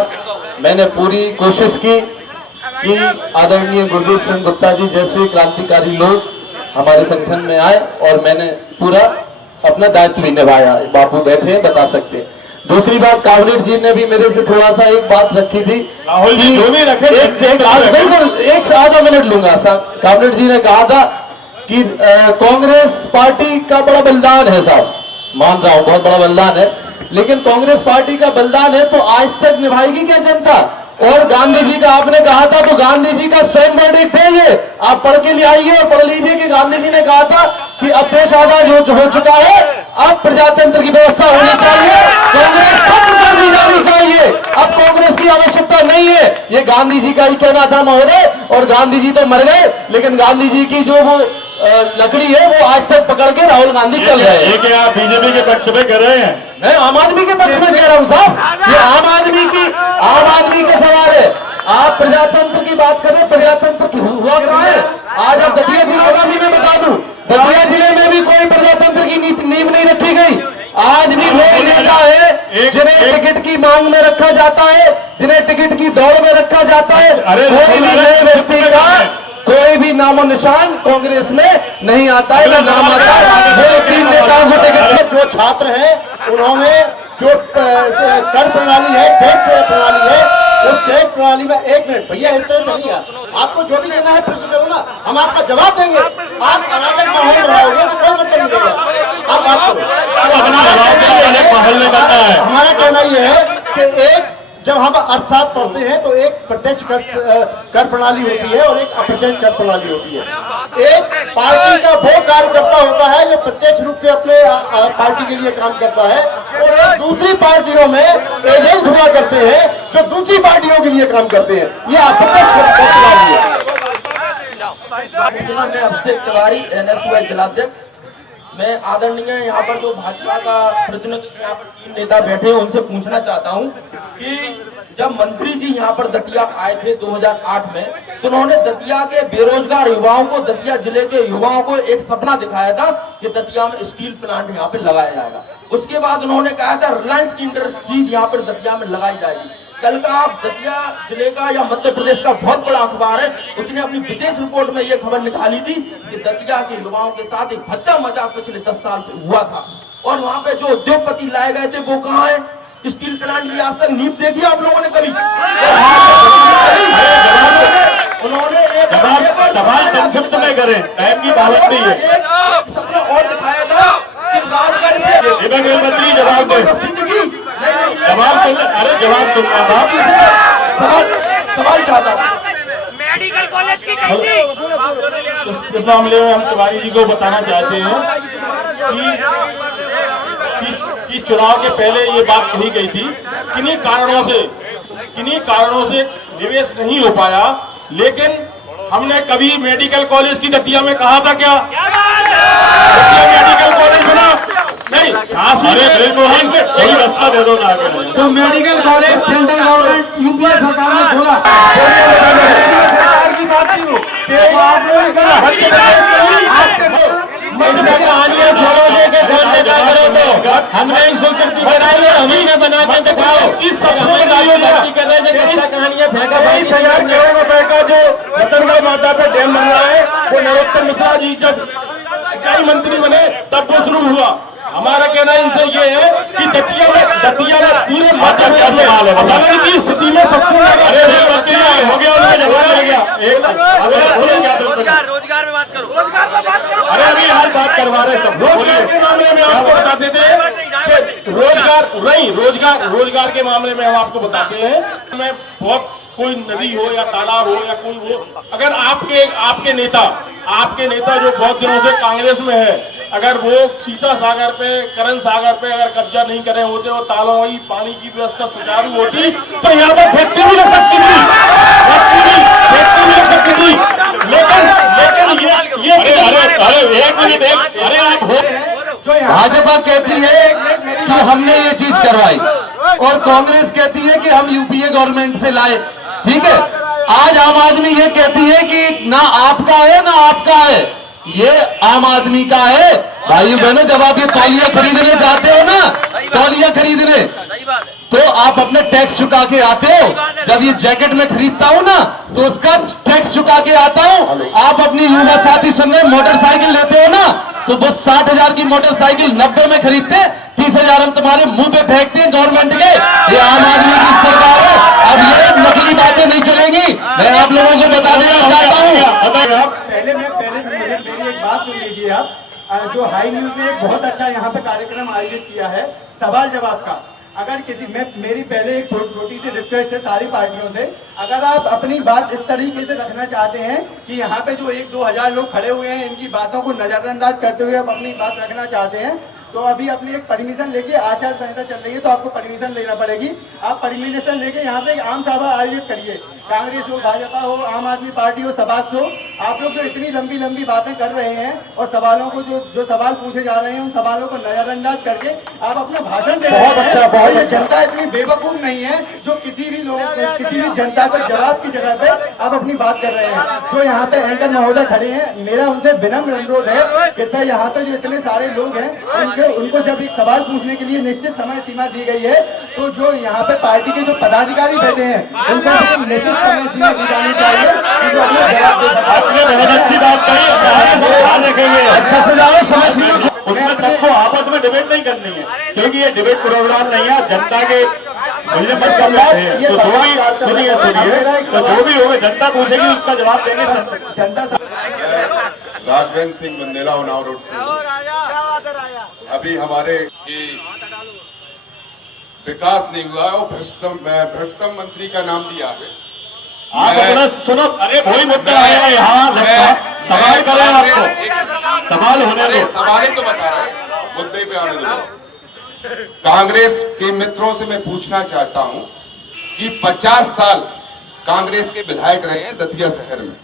मैंने पूरी कोशिश की कि आदरणीय गुरदीप सिंह गुप्ता जी जैसे क्रांतिकारी लोग हमारे संगठन में आए, और मैंने पूरा अपना दायित्व भी निभाया। बापू बैठे हैं, बता सकते हैं। दूसरी बात, कामरेड जी ने भी मेरे से थोड़ा सा एक बात रखी थी। राहुल जी जो भी रखे, बिल्कुल एक से आधा मिनट लूंगा। कामरेड जी ने कहा था कि कांग्रेस पार्टी का बड़ा बलिदान है। साहब मान रहा हूं, बहुत बड़ा बलिदान है, लेकिन कांग्रेस पार्टी का बलिदान है तो आज तक निभाएगी क्या जनता? और गांधी जी का आपने कहा था, तो गांधी जी का स्वयं वर्डिक्ट है ये, आप पढ़ के लिए आइए और पढ़ लीजिए कि गांधी जी ने कहा था कि अब देश आजाद हो चुका है, अब प्रजातंत्र की व्यवस्था होनी चाहिए, कांग्रेस खत्म कर दी जानी चाहिए, अब कांग्रेस की आवश्यकता नहीं है। ये गांधी जी का ही कहना था महोदय। और गांधी जी तो मर गए, लेकिन गांधी जी की जो वो लकड़ी है वो आज तक पकड़ के राहुल गांधी चल रहे हैं। ये क्या आप बीजेपी के पक्ष में कर रहे हैं? मैं आम आदमी के पक्ष में कह रहा हूँ साहब, ये आम आदमी का सवाल है। आप प्रजातंत्र की बात कर रहे हैं, प्रजातंत्र की हुआ कहाँ है? आज आप दतिया जिले का भी मैं बता दूं, दतिया जिले में भी कोई प्रजातंत्र की नींव नहीं रखी गई। आज भी कोई नेता है जिन्हें टिकट की मांग में रखा जाता है, जिन्हें टिकट की दौड़ में रखा जाता है। कोई भी नए व्यक्ति का कोई भी नामो निशान कांग्रेस में नहीं आता है, न नाम आता है। वो 3 नेताओं को टिकट। जो छात्र हैं उन्होंने जो कर प्रणाली है, टैक्स प्रणाली है, उस टैक्स प्रणाली में 1 मिनट भैया इस तरह नहीं है। आपको जो भी देना है प्रश्न करो ना, हम आपका जवाब देंगे। आप अगर माहौल बनाओगे तो कोई मतलब नहीं देगा। आप बात करो। हमारा कहना यह है कि एक जब हम अर्थशास्त्र पढ़ते हैं तो एक प्रत्यक्ष कर प्रणाली होती है और एक अप्रत्यक्ष कर प्रणाली होती है। एक पार्टी का वो कार्यकर्ता होता है जो प्रत्यक्ष रूप से अपने पार्टी के लिए काम करता है, और एक दूसरी पार्टियों में एजेंट हुआ करते हैं जो दूसरी पार्टियों के लिए काम करते हैं। ये अप्रत्यक्ष कर प्रणाली है। मैं अभिषेक तिवारी, NSY जिलाध्यक्ष। मैं आदरणीय यहाँ पर जो भाजपा का प्रतिनिधित्व यहाँ पर 3 नेता बैठे हैं उनसे पूछना चाहता हूँ कि जब मंत्री जी यहाँ पर दतिया आए थे 2008 में, तो उन्होंने दतिया के बेरोजगार युवाओं को, दतिया जिले के युवाओं को एक सपना दिखाया था कि दतिया में स्टील प्लांट यहाँ पे लगाया जाएगा। उसके बाद उन्होंने कहा था रिलायंस की इंडस्ट्रीज यहाँ पर दतिया में लगाई जाएगी। कल का आप दतिया जिले का या मध्य प्रदेश का बहुत बड़ा अखबार है, उसने अपनी विशेष रिपोर्ट में यह खबर निकाली थी कि दतिया के युवाओं के साथ एक भद्दा मजाक पिछले 10 साल हुआ था, और वहां पे जो उद्योगपति लाए गए थे वो कहाँ है? स्टील प्लांट की आज तक नींव देखी आप लोगों ने कभी? उन्होंने एक सवाल संक्षिप्त में करें, टाइम की पाबंदी है। एक सपना और दिखाया था कि राजगढ़ से मंत्री जवाब दें। जवाब सुनना था। सवाल चाहता हूँ। मेडिकल कॉलेज की कही थी। इस मामले में हम तिवारी जी को बताना चाहते हैं कि चुनाव के पहले ये बात कही गई थी। किन्हीं कारणों से निवेश नहीं हो पाया, लेकिन हमने कभी मेडिकल कॉलेज की दतिया में कहा था क्या? दतिया मेडिकल कॉलेज बना नहीं। कोई रास्ता दे दो ना। तो medical college central government UPA सरकार ने खोला। कहानियां छोड़ो के हम नहीं स्वीकृति बनाए, हम ही बना के दिखाओ। इस कर रहे थे कहानियां फेंका। 20,000 करोड़ रुपए का जो रतनगढ़ माता पे डैम बन रहा है, वो नरोत्तम मिश्रा जी जब सिंचाई मंत्री बने तब वो शुरू हुआ। हमारा कहना इनसे ये है कि दतिया में पूरे मध्य प्रदेश की स्थिति में सबसे हो गया, रोजगार में बात करो। अरे अभी हाल बात करवा रहे सब। रोजगार के मामले में आपको बताते थे कि रोजगार के मामले में हम आपको बताते हैं, मैं बहुत कोई नदी हो या तालाब हो या कोई हो, अगर आपके नेता जो बहुत दिनों से कांग्रेस में है, अगर वो सीता सागर पे, करण सागर पे अगर कब्जा नहीं करे होते और तालाबी पानी की व्यवस्था सुचारू होती तो यहाँ पर फैक्ट्री भी लग सकती थी, लेकिन ये भाजपा कहती है कि हमने ये चीज करवाई और कांग्रेस कहती है कि हम यूपीए गवर्नमेंट से लाए। ठीक है, आज आम आदमी ये कहती है कि ना आपका है ना आपका है, ये आम आदमी का है। भाइयों बहनों, जब आप ये तौलिया खरीदने जाते हो ना, तौलिया खरीदने, तो आप अपने टैक्स चुका के आते हो। जब ये जैकेट में खरीदता हूँ ना, तो उसका टैक्स चुका के आता हूँ। आप अपनी युवा साथी सुन रहे, मोटरसाइकिल लेते हो ना, तो वो 60,000 की मोटरसाइकिल 90 में खरीदते, 30,000 हम तुम्हारे मुंह पे फेंकते हैं गवर्नमेंट के। ये आम आदमी की सरकार है। अब ये नकली बातें नहीं चलेंगी, मैं आप लोगों को बता देना चाहता हूँ। पहले मेरी एक बात सुन लीजिए आप। जो हाई न्यूज ने एक बहुत अच्छा यहाँ पे कार्यक्रम आयोजित किया है सवाल जवाब का। अगर मेरी पहले एक छोटी सी रिक्वेस्ट है सारी पार्टियों से, अगर आप अपनी बात इस तरीके से रखना चाहते हैं कि यहाँ पे जो 1-2 हजार लोग खड़े हुए हैं, इनकी बातों को नजरअंदाज करते हुए आप अपनी बात रखना चाहते हैं, तो अभी अपनी एक परमिशन लेके, आचार संहिता चल रही है तो आपको परमिशन लेना पड़ेगी। आप परमिशन लेके यहाँ पे एक आम सभा आयोजित करिए, कांग्रेस हो, भाजपा हो, आम आदमी पार्टी हो, सभाष हो, आप लोग जो इतनी लंबी लंबी बातें कर रहे हैं और सवालों को जो सवाल पूछे जा रहे हैं उन सवालों को नजरअंदाज करके आप अपना भाषण दे रहे हैं। बहुत अच्छा, बहुत ये अच्छा। जनता इतनी बेवकूफ नहीं है जो किसी भी जनता को जवाब की जगह पे आप अपनी बात कर रहे हैं। जो यहाँ पे एंकर महोदय खड़े हैं, मेरा उनसे विनम्र अनुरोध है कि यहाँ पे जो इतने सारे लोग हैं उनको जब एक सवाल पूछने के लिए निश्चित समय सीमा दी गई है, तो जो यहाँ पे पार्टी के जो पदाधिकारी बैठे हैं उनको निश्चित समय सीमा दी जानी चाहिए। आपने बहुत अच्छी बात कही, रखेंगे अच्छा से जाओ समय सीमा। उसमें सबको आपस में डिबेट नहीं करनी है, क्योंकि ये डिबेट प्रोग्राम नहीं है। जनता के मूल्य मत कर रहे हैं, तो जो भी होगा जनता पूछेगी उसका जवाब देंगे जनता। राघवेंद्र सिंह मंदेला उन्नाव रोड से। अभी हमारे की विकास नहीं हुआ है और भ्रष्टम मंत्री का नाम दिया है। आप अपना सुनो, अरे वही मुद्दा आया यहाँ, सवाल करें आपको, सवाल होने दो। सवाल ही तो बता रहे, मुद्दे पे आने दो। कांग्रेस के मित्रों से मैं पूछना चाहता हूं कि 50 साल कांग्रेस के विधायक रहे हैं दतिया शहर में,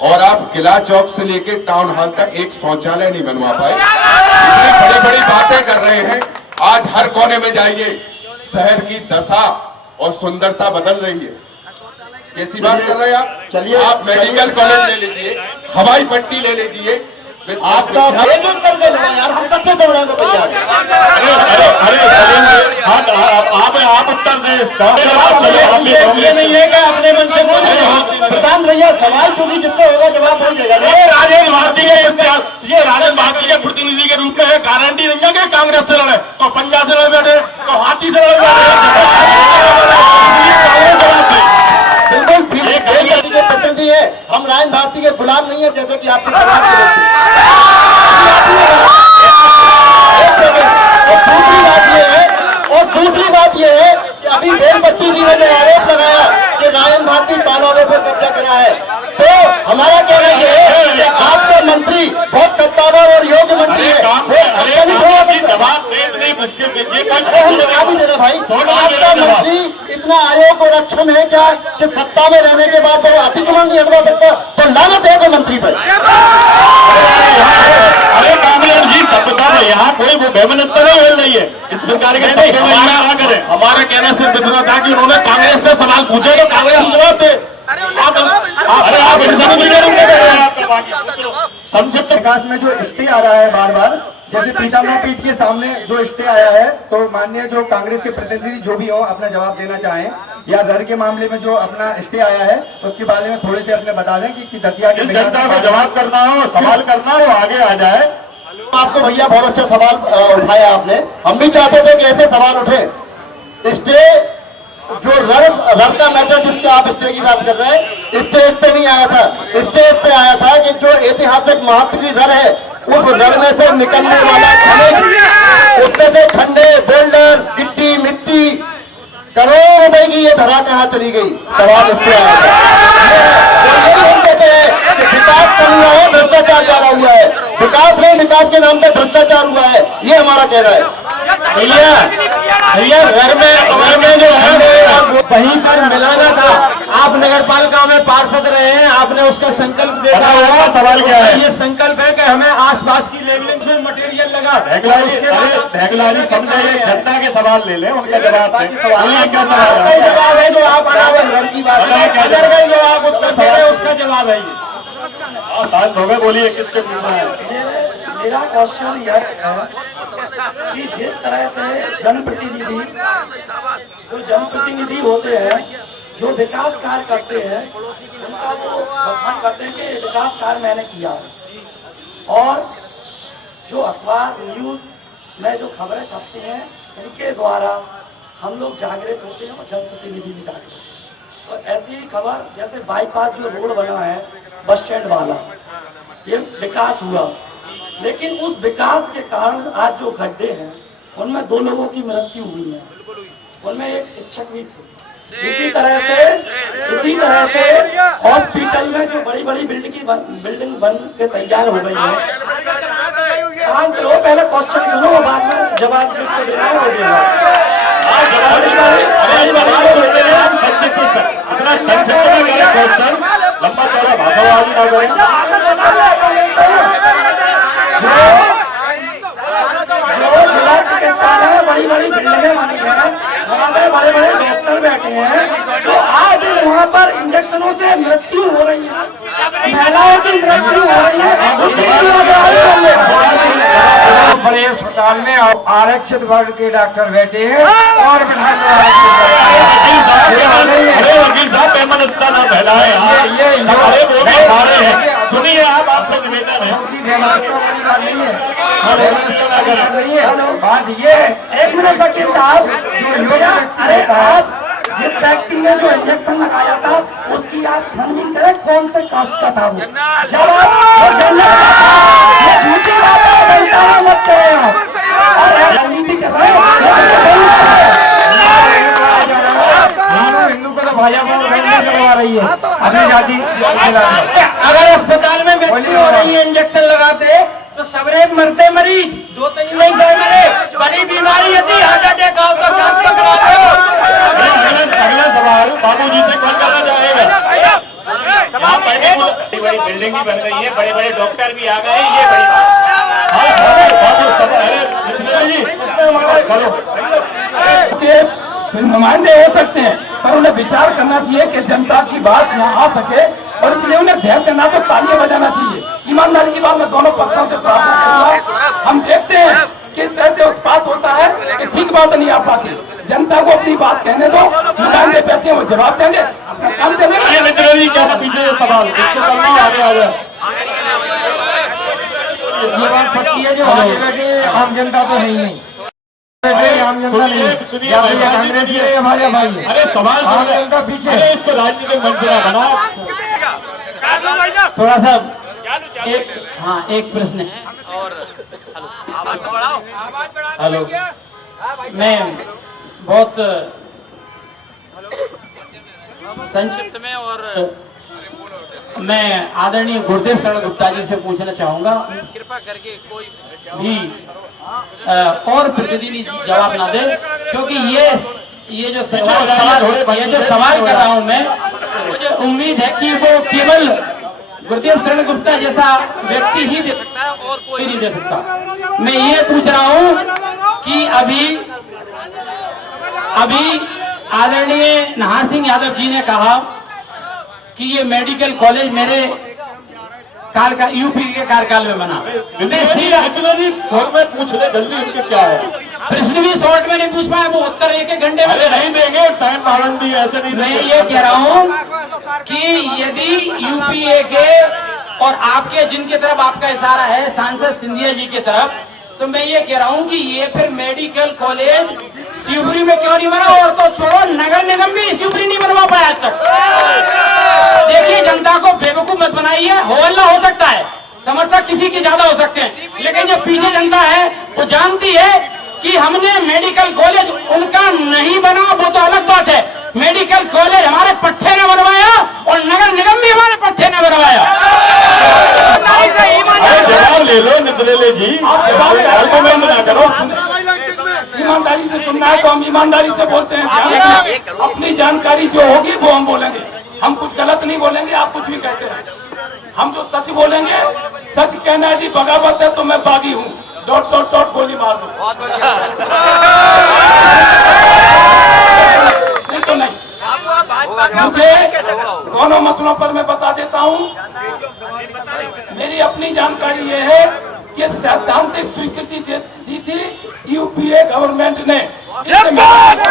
और आप किला चौक से लेकर टाउन हॉल तक एक शौचालय नहीं बनवा पाए। इतनी बड़ी बड़ी बातें कर रहे हैं, आज हर कोने में जाइए, शहर की दशा और सुंदरता बदल रही है। कैसी बात कर रहे हैं आप? चलिए, आप मेडिकल कॉलेज ले लीजिए, हवाई पट्टी ले लीजिए, आपका आयोजन करके लेना यार, हम सबसे बोलने को तैयार हैं। आप उत्तर दें इसका। ये नहीं है कि अपने मन से बोल प्रधान भैया, सवाल चूंकि जिससे होगा जवाब हो जाएगा। ये राजेंद्र भारती के प्रतिनिधि के रूप में है, गारंटी नहीं है कि कांग्रेस से लड़े, तो पंजाब से लड़ बैठे, तो हाथी से लड़ बैठे। बिल्कुल ठीक के प्रतिनिधि है, हम राजेंद्र भारती के गुलाम नहीं है, जैसे कि आपकी दूसरी बात ये है कि अभी बेलपट्टी जी ने जो आरोप लगाया कि राजेंद्र भारती तालाबों पर कब्जा करा है, तो हमारा कहना ये है कि आपका मंत्री बहुत कद्दावर और योग्य मंत्री है। भी दे रहे भाई, आपका मंत्री इतना आयोग और अक्षम है क्या कि सत्ता में रहने के बाद वो हंसी चुनाव नहीं हटवा सकता? तो लानत है मंत्री पर। अरे कांग्रेस जी सत्ता में यहाँ कोई वो व्यवस्था नहीं मिल रही है, इस प्रकार के ना करें। हमारा कहना सिर्फ इतना था कि उन्होंने कांग्रेस से सवाल पूछे तो कांग्रेस जवाब दे। अरे आप संक्षिप्त विकास में जो स्टे आ रहा है बार बार, जैसे पीताम्बर पीठ के सामने जो स्टे आया है, तो माननीय जो कांग्रेस के प्रतिनिधि जो भी हो अपना जवाब देना चाहें, या घर के मामले में जो अपना स्टे आया है उसके बारे में थोड़े से अपने बता दें कि दतिया के जनता को जवाब करना हो, सवाल करना हो, आगे आ जाए। आपको भैया बहुत अच्छा सवाल उठाया आपने, हम भी चाहते थे कि ऐसे सवाल उठे। स्टे जो रर का मैटर जिसका आप स्टे की बात कर रहे हैं, स्टेज पे नहीं आया था, स्टेज पे आया था कि जो ऐतिहासिक महत्व की रर है उस रर में से निकलने वाला खनिज, उसमें से खंडे, बोल्डर, गिट्टी, मिट्टी, करोड़ों रुपए की ये धरा कहाँ चली गई, सवाल इस पे आया था। हम कहते हैं कि विकास कम हुआ है, भ्रष्टाचार ज्यादा हुआ है। विकास नहीं, विकास के नाम पे भ्रष्टाचार हुआ है, ये हमारा कहना है। भैया घर में जो है वहीं पर मिलाना था। आप नगर पालिका में पार्षद रहे हैं, आपने उसका संकल्प देखा होगा। सवाल क्या है? ये संकल्प है कि हमें आसपास की लेवलिंग में मटेरियल लगा। ढेकलानी समझे, जनता के सवाल ले लें, उनका जवाब दें। क्या जवाब है जो आप जो आप उत्तर दे रहे हैं उसका जवाब है ये। शांत हो गए, बोलिए किसके पूछना है? मेरा क्वेश्चन यह है कि जिस तरह से जनप्रतिनिधि होते हैं, जो विकास कार्य करते हैं, उनका वो बखान करते हैं कि विकास कार्य मैंने किया, और जो अखबार न्यूज़ में जो खबरें छपती हैं इनके द्वारा हम लोग जागृत होते हैं और जनप्रतिनिधि भी जागृत होते हैं। तो ऐसी ही खबर जैसे बाईपास जो रोड बना है बस स्टैंड वाला, ये विकास हुआ, लेकिन उस विकास के कारण आज जो गड्ढे हैं उनमें 2 लोगों की मृत्यु हुई है, उनमें एक शिक्षक भी थे। इसी तरह से हॉस्पिटल में जो बड़ी बड़ी बिल्डिंग बन के तैयार हो गई है। शांत रहो, पहले क्वेश्चन सुनो, बाद में जवाब जिसको देना है वो देना। इतना संक्षिप्त में करें क्वेश्चन, लंबा चौड़ा भाषावादी ना करें। जो जिला चिकित्सालय बड़ी बड़ी बिल्डिंगें बनी है, वहाँ पे बड़े बड़े डॉक्टर बैठे हैं, जो आज दिन वहाँ पर इंजेक्शनों से मृत्यु हो रही है, महिलाओं की मृत्यु हो रही है, बड़े अस्पताल में आरक्षित वर्ग के डॉक्टर बैठे हैं और अरे वकील साहब पेमेंट उसका नाम पहला है, अरे वो भी सारे हैं। सुनिए आप, आपसे निवेदन है, नहीं है बात ये। एक मिनट वकील साहब, अरे आप जिस व्यक्ति ने जो इंजेक्शन लगाया था उसकी आप छानबीन करें कौन से कास्ट का था वो, जब आप ये झूठी बात है, बनता मत करें आप, और राजनीति कर रहे हिंदू को तो भाजपा करवा रही है अपनी जाति। अगर अस्पताल में मृत्यु हो रही है इंजेक्शन लगाते तो सबरे मरते मरीज, 2-3 नहीं गए मरे, बड़ी बीमारी यदि हार्ट अटैक आओ तो काम तो करा दो। अगला सवाल बाबूजी से कौन करना चाहेगा? आप बड़ी बड़ी बिल्डिंग भी बन रही है, बड़े बड़े डॉक्टर भी आ गए, ये बड़ी बात। नुमाइंदे हो सकते हैं, पर उन्हें विचार करना चाहिए कि जनता की बात यहाँ आ सके, और इसलिए उन्हें धैर्य देना तो तालियां बजाना चाहिए। ईमानदारी की बात मैं दोनों पक्षों से प्रार्थना करूंगा। हम देखते हैं किस तरह से उत्पात होता है कि ठीक बात नहीं आ पाती। जनता को अपनी बात कहने दो, नुमाइंदे बैठे हैं वो जवाब देंगे, अपना काम चलेगा। कैसा पीछे सवाल आगे आ जाए, ये बात पक्की है, जो आगे बैठे हैं आम जनता तो है ही नहीं, आम जनता नहीं, कांग्रेसी है हमारे भाई। अरे सवाल आम जनता पीछे, अरे इसको राजनीतिक मंच ना बना। थोड़ा सा एक प्रश्न है। हेलो, मैं बहुत संक्षिप्त में और मैं आदरणीय गुरुदेव शरण गुप्ता जी से पूछना चाहूंगा, कृपा करके कोई भी और प्रतिनिधि जवाब ना दे, क्योंकि ये जो सवाल कर रहा हूं मैं, मुझे उम्मीद है कि वो केवल गुरुदेव शरण गुप्ता जैसा व्यक्ति ही दे सकता है और कोई नहीं दे सकता। मैं ये पूछ रहा हूं कि अभी आदरणीय नाहर सिंह यादव जी ने कहा कि ये मेडिकल कॉलेज मेरे काल का यूपी के कार्यकाल में बना। पूछ ले जल्दी, उनके क्या है? प्रश्न भी शॉर्ट में नहीं पूछ पाए, वो उत्तर एक घंटे में नहीं देंगे, टाइम पाबंदी ऐसे नहीं। मैं ये कह रहा हूँ कि यदि यूपीए के और आपके जिनकी तरफ आपका इशारा है सांसद सिंधिया जी की तरफ, तो मैं ये कह रहा हूँ कि ये फिर मेडिकल कॉलेज शिवपुरी में क्यों नहीं बना? और तो छोड़ो, नगर निगम भी शिवपुरी नहीं बनवा पाया आज तक। देखिए, जनता को बेवकूफ मत बनाइए, हो हल्ला हो सकता है, समर्थक किसी के ज्यादा हो सकते हैं, लेकिन जो पीछे जनता है वो जानती है कि हमने मेडिकल कॉलेज उनका नहीं बना, वो तो अलग बात है। मेडिकल कॉलेज हमारे पट्टे ने बनवाया और नगर निगम भी हमारे पट्टे ने बनवाया। जवाब ले लो निचले जी, आर्गुमेंट ना करो। ईमानदारी से सुनना है तो हम ईमानदारी से बोलते हैं, अपनी जानकारी जो होगी वो हम बोलेंगे, हम कुछ गलत नहीं बोलेंगे, आप कुछ भी कहते रहे। हम जो सच बोलेंगे, सच कहना है जी बगावत है तो मैं बागी हूँ, ... गोली मार दो, नहीं तो नहीं। मुझे दोनों मसलों पर मैं बता देता हूँ, मेरी अपनी जानकारी ये है कि सैद्धांतिक स्वीकृति दी थी यूपीए गवर्नमेंट ने। सैद्धांतिक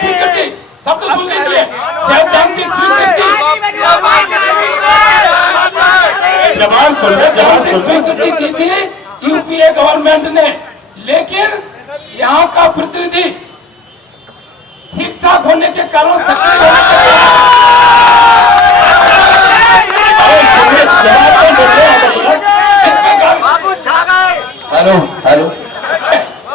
स्वीकृति, शब्द सुन लीजिए, सैद्धांतिक स्वीकृति, जवाब स्वीकृति दी थी यूपीए गवर्नमेंट ने, लेकिन यहाँ का प्रतिनिधि ठीक ठाक होने के कारण हेलो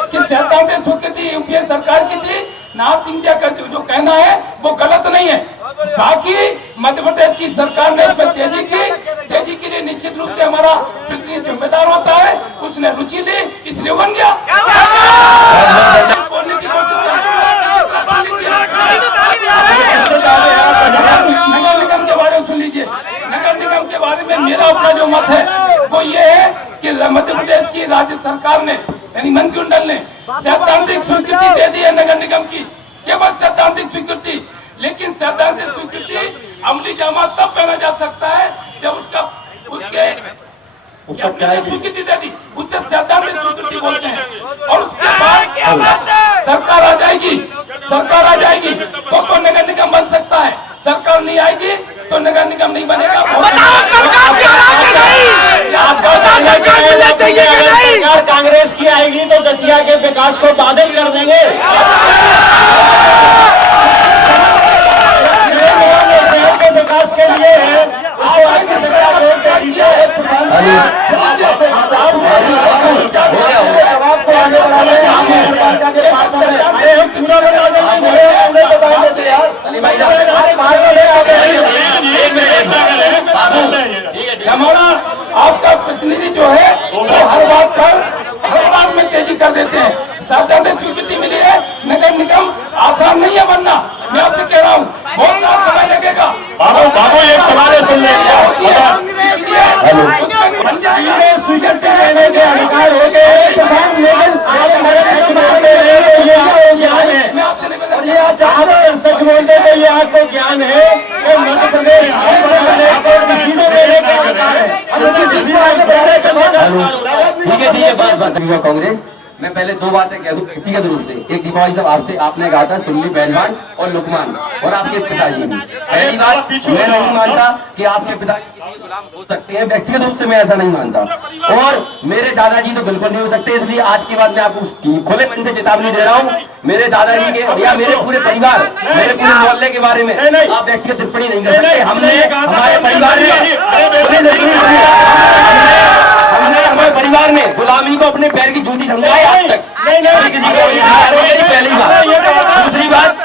कि सैद्धांतिक स्वीकृति यूपीए सरकार की थी। नाहर सिंह का जो कहना है वो गलत नहीं है। बाकी मध्य प्रदेश की सरकार ने इसमें तेजी की, तेजी के लिए निश्चित रूप से हमारा प्रतिनिधि जिम्मेदार होता है, उसने रुचि ली इसलिए बन गया। बोलने की कोशिश का अपना जो मत है वो ये है कि मध्य प्रदेश की राज्य सरकार ने यानी मंत्रिमंडल ने सैद्धांतिक स्वीकृति दे दी है नगर निगम की, केवल सैद्धांतिक स्वीकृति। लेकिन सैद्धांतिक स्वीकृति अमली जामा तब पहना जा सकता है जब उसका स्वीकृति दे दी, उससे सैद्धांतिक स्वीकृति बोलते हैं। और उसके बाद सरकार आ जाएगी तो नगर निगम बन सकता है। सरकार नहीं आएगी तो नगर निगम नहीं बनेगा। सरकार कांग्रेस की आएगी तो दतिया के विकास को बाधित कर देंगे। शहर के विकास के लिए है उसको आगे सरकार वोट देगी। जवाब को आगे बढ़ाने के हम पूरा बता देंगे यार। हमारा आपका प्रतिनिधि जो है वो हर बात में तेजी कर देते हैं। सैद्धांतिक स्वीकृति मिली है, नगर निगम आसान नहीं है बनना। मैं आपसे कह रहा हूँ बहुत सारा समय लगेगा। बाबू एक सवाल सुन स्वीकृति देने के अधिकार हो गए सच बोलते हैं। ये आपको ज्ञान है कि मध्य प्रदेश ठीक है बात कांग्रेस। मैं पहले दो बातें कह दूं व्यक्तिगत रूप से। एक दीपावली साहब आपसे आपने कहा था सुन्नी पहलवान और लुकमान और आपके पिताजी भी। पहली बात मैं नहीं मानता कि आपके पिताजी किसी के गुलाम हो सकते हैं, व्यक्तिगत रूप से मैं ऐसा नहीं मानता। और मेरे दादाजी तो बिल्कुल नहीं हो सकते। इसलिए आज के बाद मैं आपको खुले मन से चेतावनी दे रहा हूँ। मेरे दादाजी के या मेरे पूरे परिवार, मेरे पूरे मोहल्ले के बारे में आप व्यक्तिगत टिप्पणी नहीं कर सकते। हमने हमारे परिवार हमारे परिवार में गुलामी को अपने पैर की जूती समझा है आज तक। पहली बात। दूसरी बात,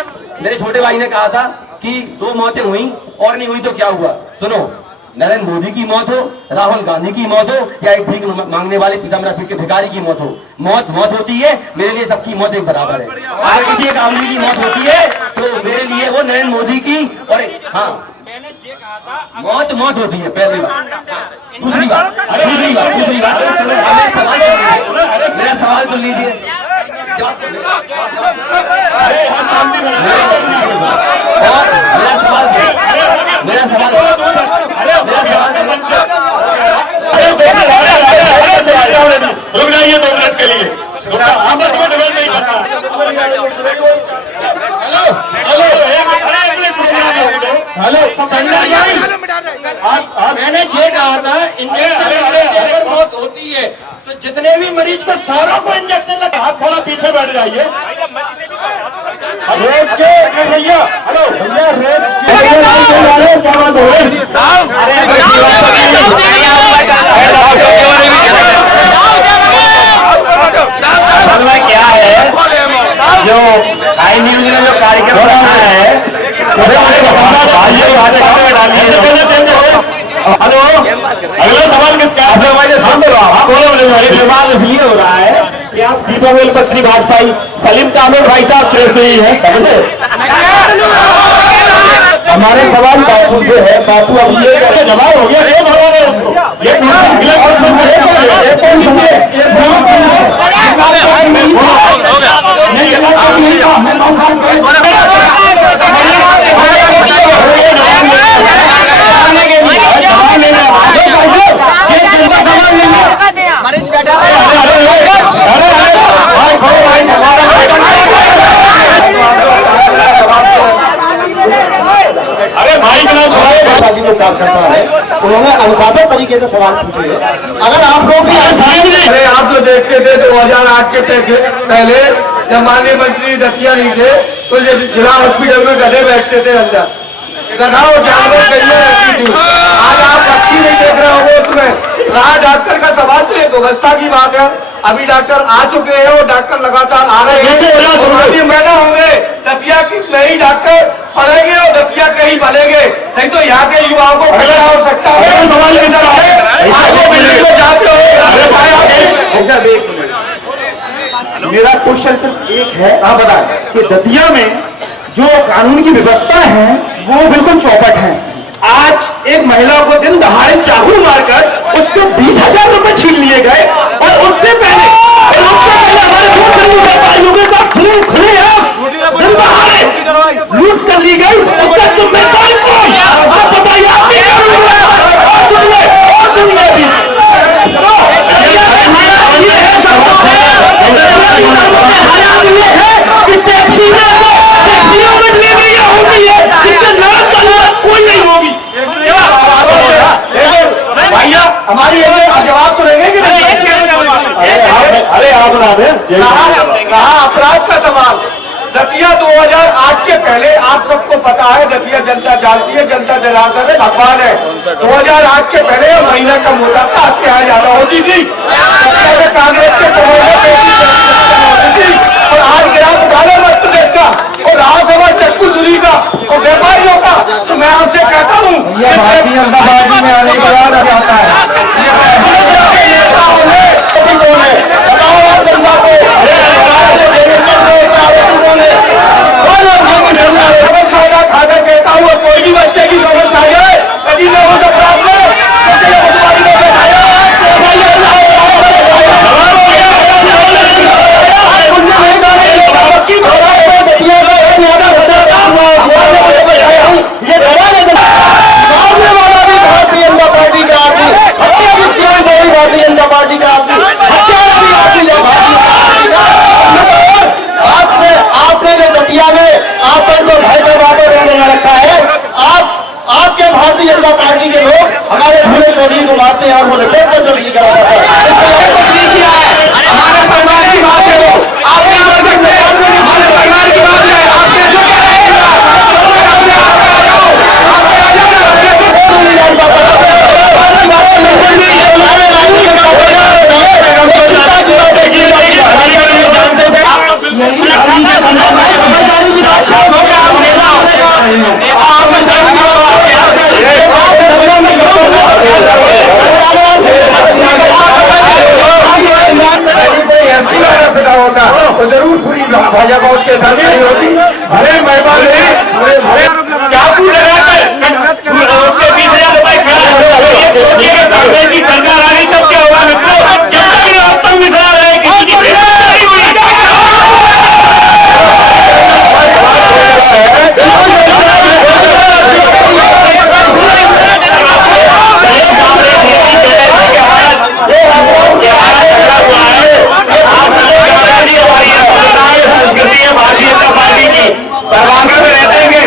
मेरे छोटे भाई ने कहा था कि 2 मौतें हुई और नहीं हुई तो क्या हुआ। सुनो, नरेंद्र मोदी की मौत हो, राहुल गांधी की मौत हो या एक भीख मांगने वाले पीताम्बरा के भिखारी की मौत हो, मौत होती है। मेरे लिए सबकी मौत एक बराबर है। अगर किसी एक आदमी की मौत होती है तो मेरे लिए वो नरेंद्र मोदी की और हाँ मौत होती है। पहली बात। दूसरी बात मेरा सवाल सुन लीजिए। मेरा सवाल रुक जाइए 2 मिनट के लिए। आपस में डिबेट नहीं करना। हेलो संजय भाई, मैंने ये कहा था इंजेक्शन अगर मौत होती है तो जितने भी मरीज को सारों को इंजेक्शन लगा। आप थोड़ा पीछे बैठ जाइए। रोज के भैया, हेलो भैया क्या है जो आई न्यूज ने जो कार्यक्रम रखा है। हेलो, अगला सवाल किसका है? सवाल इसलिए हो रहा है कि आप दीपावली पत्री भाजपाई सलीम कामिल भाई साहब श्रेष्ठ है, समझे? हमारे सवाल बापू से है। बापू अब ये जवाब हो गया। अरे भाई जो कार्यकर्ता है उन्होंने अनुशासित तरीके से सवाल पूछे। अगर आप लोग भी अरे आप जो देखते थे 2008 के पहले जब माननीय मंत्री दतिया नहीं थे तो जिला हॉस्पिटल में गधे बैठते थे अंदर, गधा और जानवर कहीं रहती थी। आज आप पक्षी नहीं देख रहे होंगे उसमें। रहा डॉक्टर का सवाल तो एक व्यवस्था की बात है। अभी डॉक्टर आ चुके हैं और डॉक्टर लगातार आ रहे हैं। मैदा होंगे दतिया की नहीं डॉक्टर पढ़ेंगे और दतिया के ही बनेंगे, नहीं तो यहाँ के युवाओं को खतरा हो सकता है। मेरा क्वेश्चन सिर्फ एक है, आप बताएं कि दतिया में जो कानून की व्यवस्था है वो बिल्कुल चौपट है। आज एक महिला को दिन दहाड़े चाकू मारकर उससे 20,000 रुपए छीन लिए गए और उससे पहले हमारे दो जम्मू व्यापारियों के साथ खुले दिन दहाड़े लूट कर ली गई, उसका जिम्मेदार कौन? आप बताइए। आप कोई नहीं होगी। भैया हमारी जवाब सुनेंगे कि नहीं? अरे आप बना दें। कहा अपराध का सवाल। दतिया 2008 के पहले आप सबको पता है, दतिया जनता जानती है, जनता जनार्दन है, भगवान है। 2008 के पहले महीना कम होता था, हत्या ज्यादा होती थी। कांग्रेस के समय होती थी और आज गिराफ उठाना मध्य प्रदेश का और राज्यसभा चक्कू चुरी का और व्यापारियों का। तो मैं आपसे कहता हूँ भारतीय जनता पार्टी में आने के बाद आता है बताओ आप जनता को खाकर कहता हूँ कोई भी बच्चे की समझ चाहिए यदि मैं उस अपराध में आपने जो दतिया में आतंक को भय का वातावरण बना रखा है, आपके भारतीय जनता पार्टी के लोग हमारे भूले चौधरी को मारते हैं और वो रिपोर्ट पर चोरी करा रहा है। कुछ नहीं किया है, हमारे परिवार की बात है, वो आप नहीं बोल सकते। हमारे परिवार की बात है, आप कैसे कह रहे हैं? होता तो जरूर पूरी भाजपा उसके साथ नहीं होती। भले मेहमान चाकू लगाकर उसके 20,000 रुपए कांग्रेस की सरकार आ गई तब क्या होगा? जब तक आतंक मिश्रा रहे किसी की भारतीय जनता पार्टी की परवानगी में रहते हैं।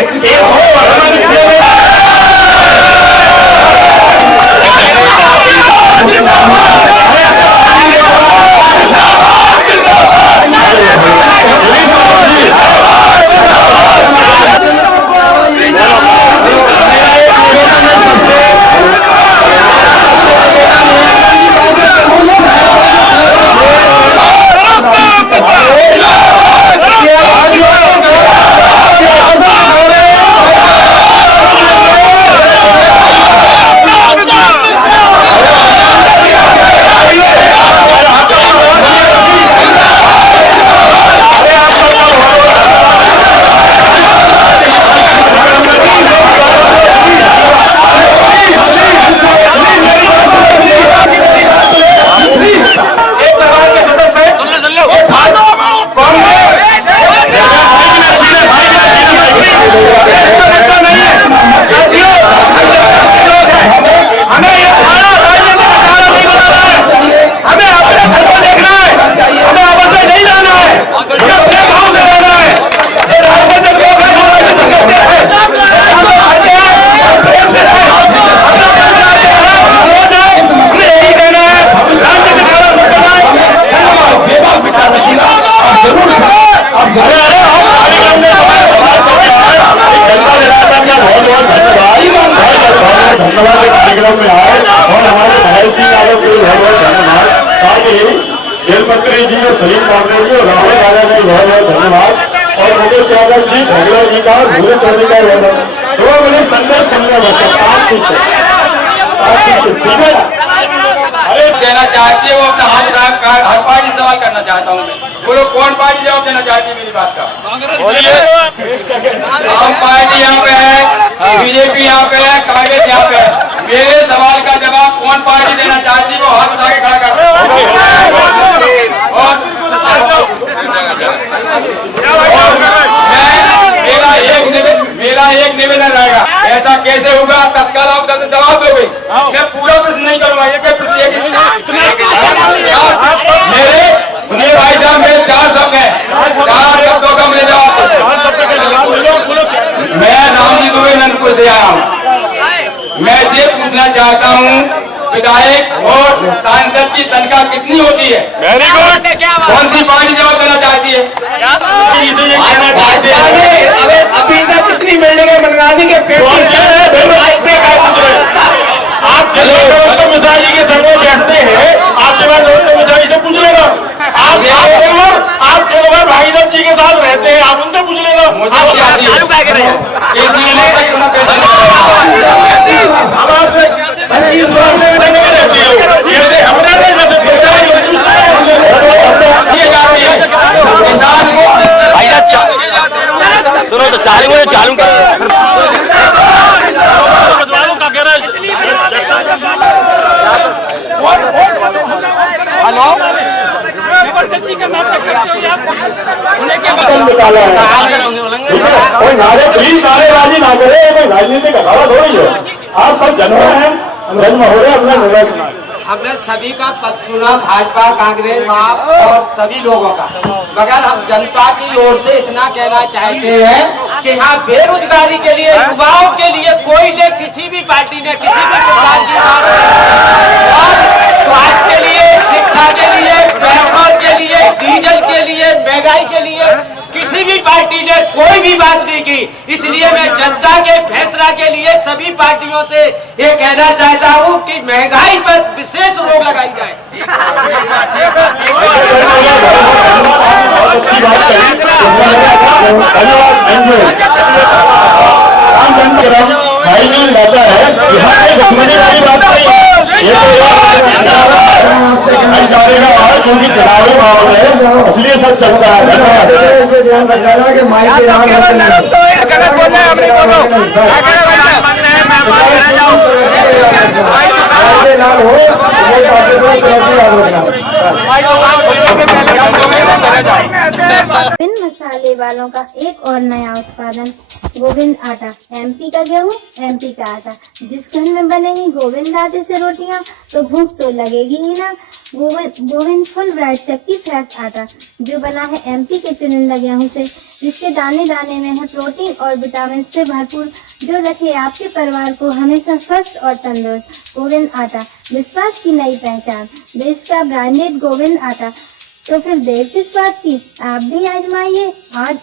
कार्यक्रम में आए और हमारे भाई सिंह यादव को बहुत बहुत धन्यवाद। साथ ही बेलपत्री जी, सलीम पांडे जी और राहुल राजा जी बहुत बहुत धन्यवाद। और मुकेश यादव जी, भगला जी का, भूरे चौधरी का 2 मिनट संदेश समझा बस 5 ठीक है। देना चाहती है वो अपना हाथ उठा, हर पार्टी सवाल करना चाहता हूँ मैं। बोलो कौन पार्टी जवाब देना चाहती है मेरी बात का? आम पार्टी यहाँ पे है, बीजेपी यहाँ पे है, कांग्रेस यहाँ पे है। मेरे सवाल का जवाब कौन पार्टी देना चाहती है वो हाथ उठा के खड़ा कर। और मेरा एक निवेदन रहेगा, ऐसा कैसे होगा तत्काल आप से जवाब दोगे। मैं पूरा प्रश्न नहीं करूंगा, एक प्रश्न मेरे भाई साहब मेरे 4 शब्द हैं, 4 शब्दों का मुझे जवाब। मैं रामजी दुबे नंदपुर से आया हूँ। मैं ये पूछना चाहता हूँ विधायक और सांसद की तनख्वाह कितनी होती है? Very good. कौन सी पार्टी जवाब देना चाहती है? अभी तक कितनी बिल्डिंगें बनवा दी के आप मिश्रा जी के संग में बैठते हैं, आपके बाद मिश्रा जी से पूछ लेना। आप जनवर भागीरथ जी के साथ रहते हैं, आप उनसे पूछ लेना। सुनो तो चालू है, चालू कर। हेलो नारेबाजी ना करे, कोई राजनीतिक अखाड़ा थोड़ी है। आप सब जनवर हैं, जन्म हो रहे अपना निर्णय सुना। हमने सभी का पक्ष सुना, भाजपा कांग्रेस आप और सभी लोगों का, मगर हम जनता की ओर से इतना कहना चाहते हैं कि यहाँ बेरोजगारी के लिए, युवाओं के लिए कोई ने किसी भी पार्टी ने किसी भी प्रकार की बात और स्वास्थ्य के लिए, शिक्षा के लिए, पेट्रोल के लिए, डीजल के लिए, महंगाई के लिए किसी भी पार्टी ने कोई भी बात नहीं की। इसलिए मैं जनता के फैसला के लिए सभी पार्टियों से ये कहना चाहता हूँ कि महंगाई पर विशेष रोक लगाई जाए। इसलिए सब चलता है। ध्यान रखना कि माइक के नाम लाल हो गोविंद मसाले वालों का एक और नया उत्पादन गोविंद आटा। एमपी का गेहूँ, एमपी का आटा। जिस घर में बनेगी गोविंद आटे से रोटियां तो भूख तो लगेगी ही ना। गोविंद फुल ब्राइट शक्ति फ्रेश आटा जो बना है एमपी के चुनिंदा गेहूँ से, जिसके दाने दाने में है प्रोटीन और विटामिन से भरपूर, जो रखे आपके परिवार को हमेशा स्वस्थ और तंदुरुस्त। गोविंद आटा, विश्वास की नई पहचान, देश का ब्रांडेड गोविंद आटा। तो फिर देर किस बात की, आप भी आजमाइए आज।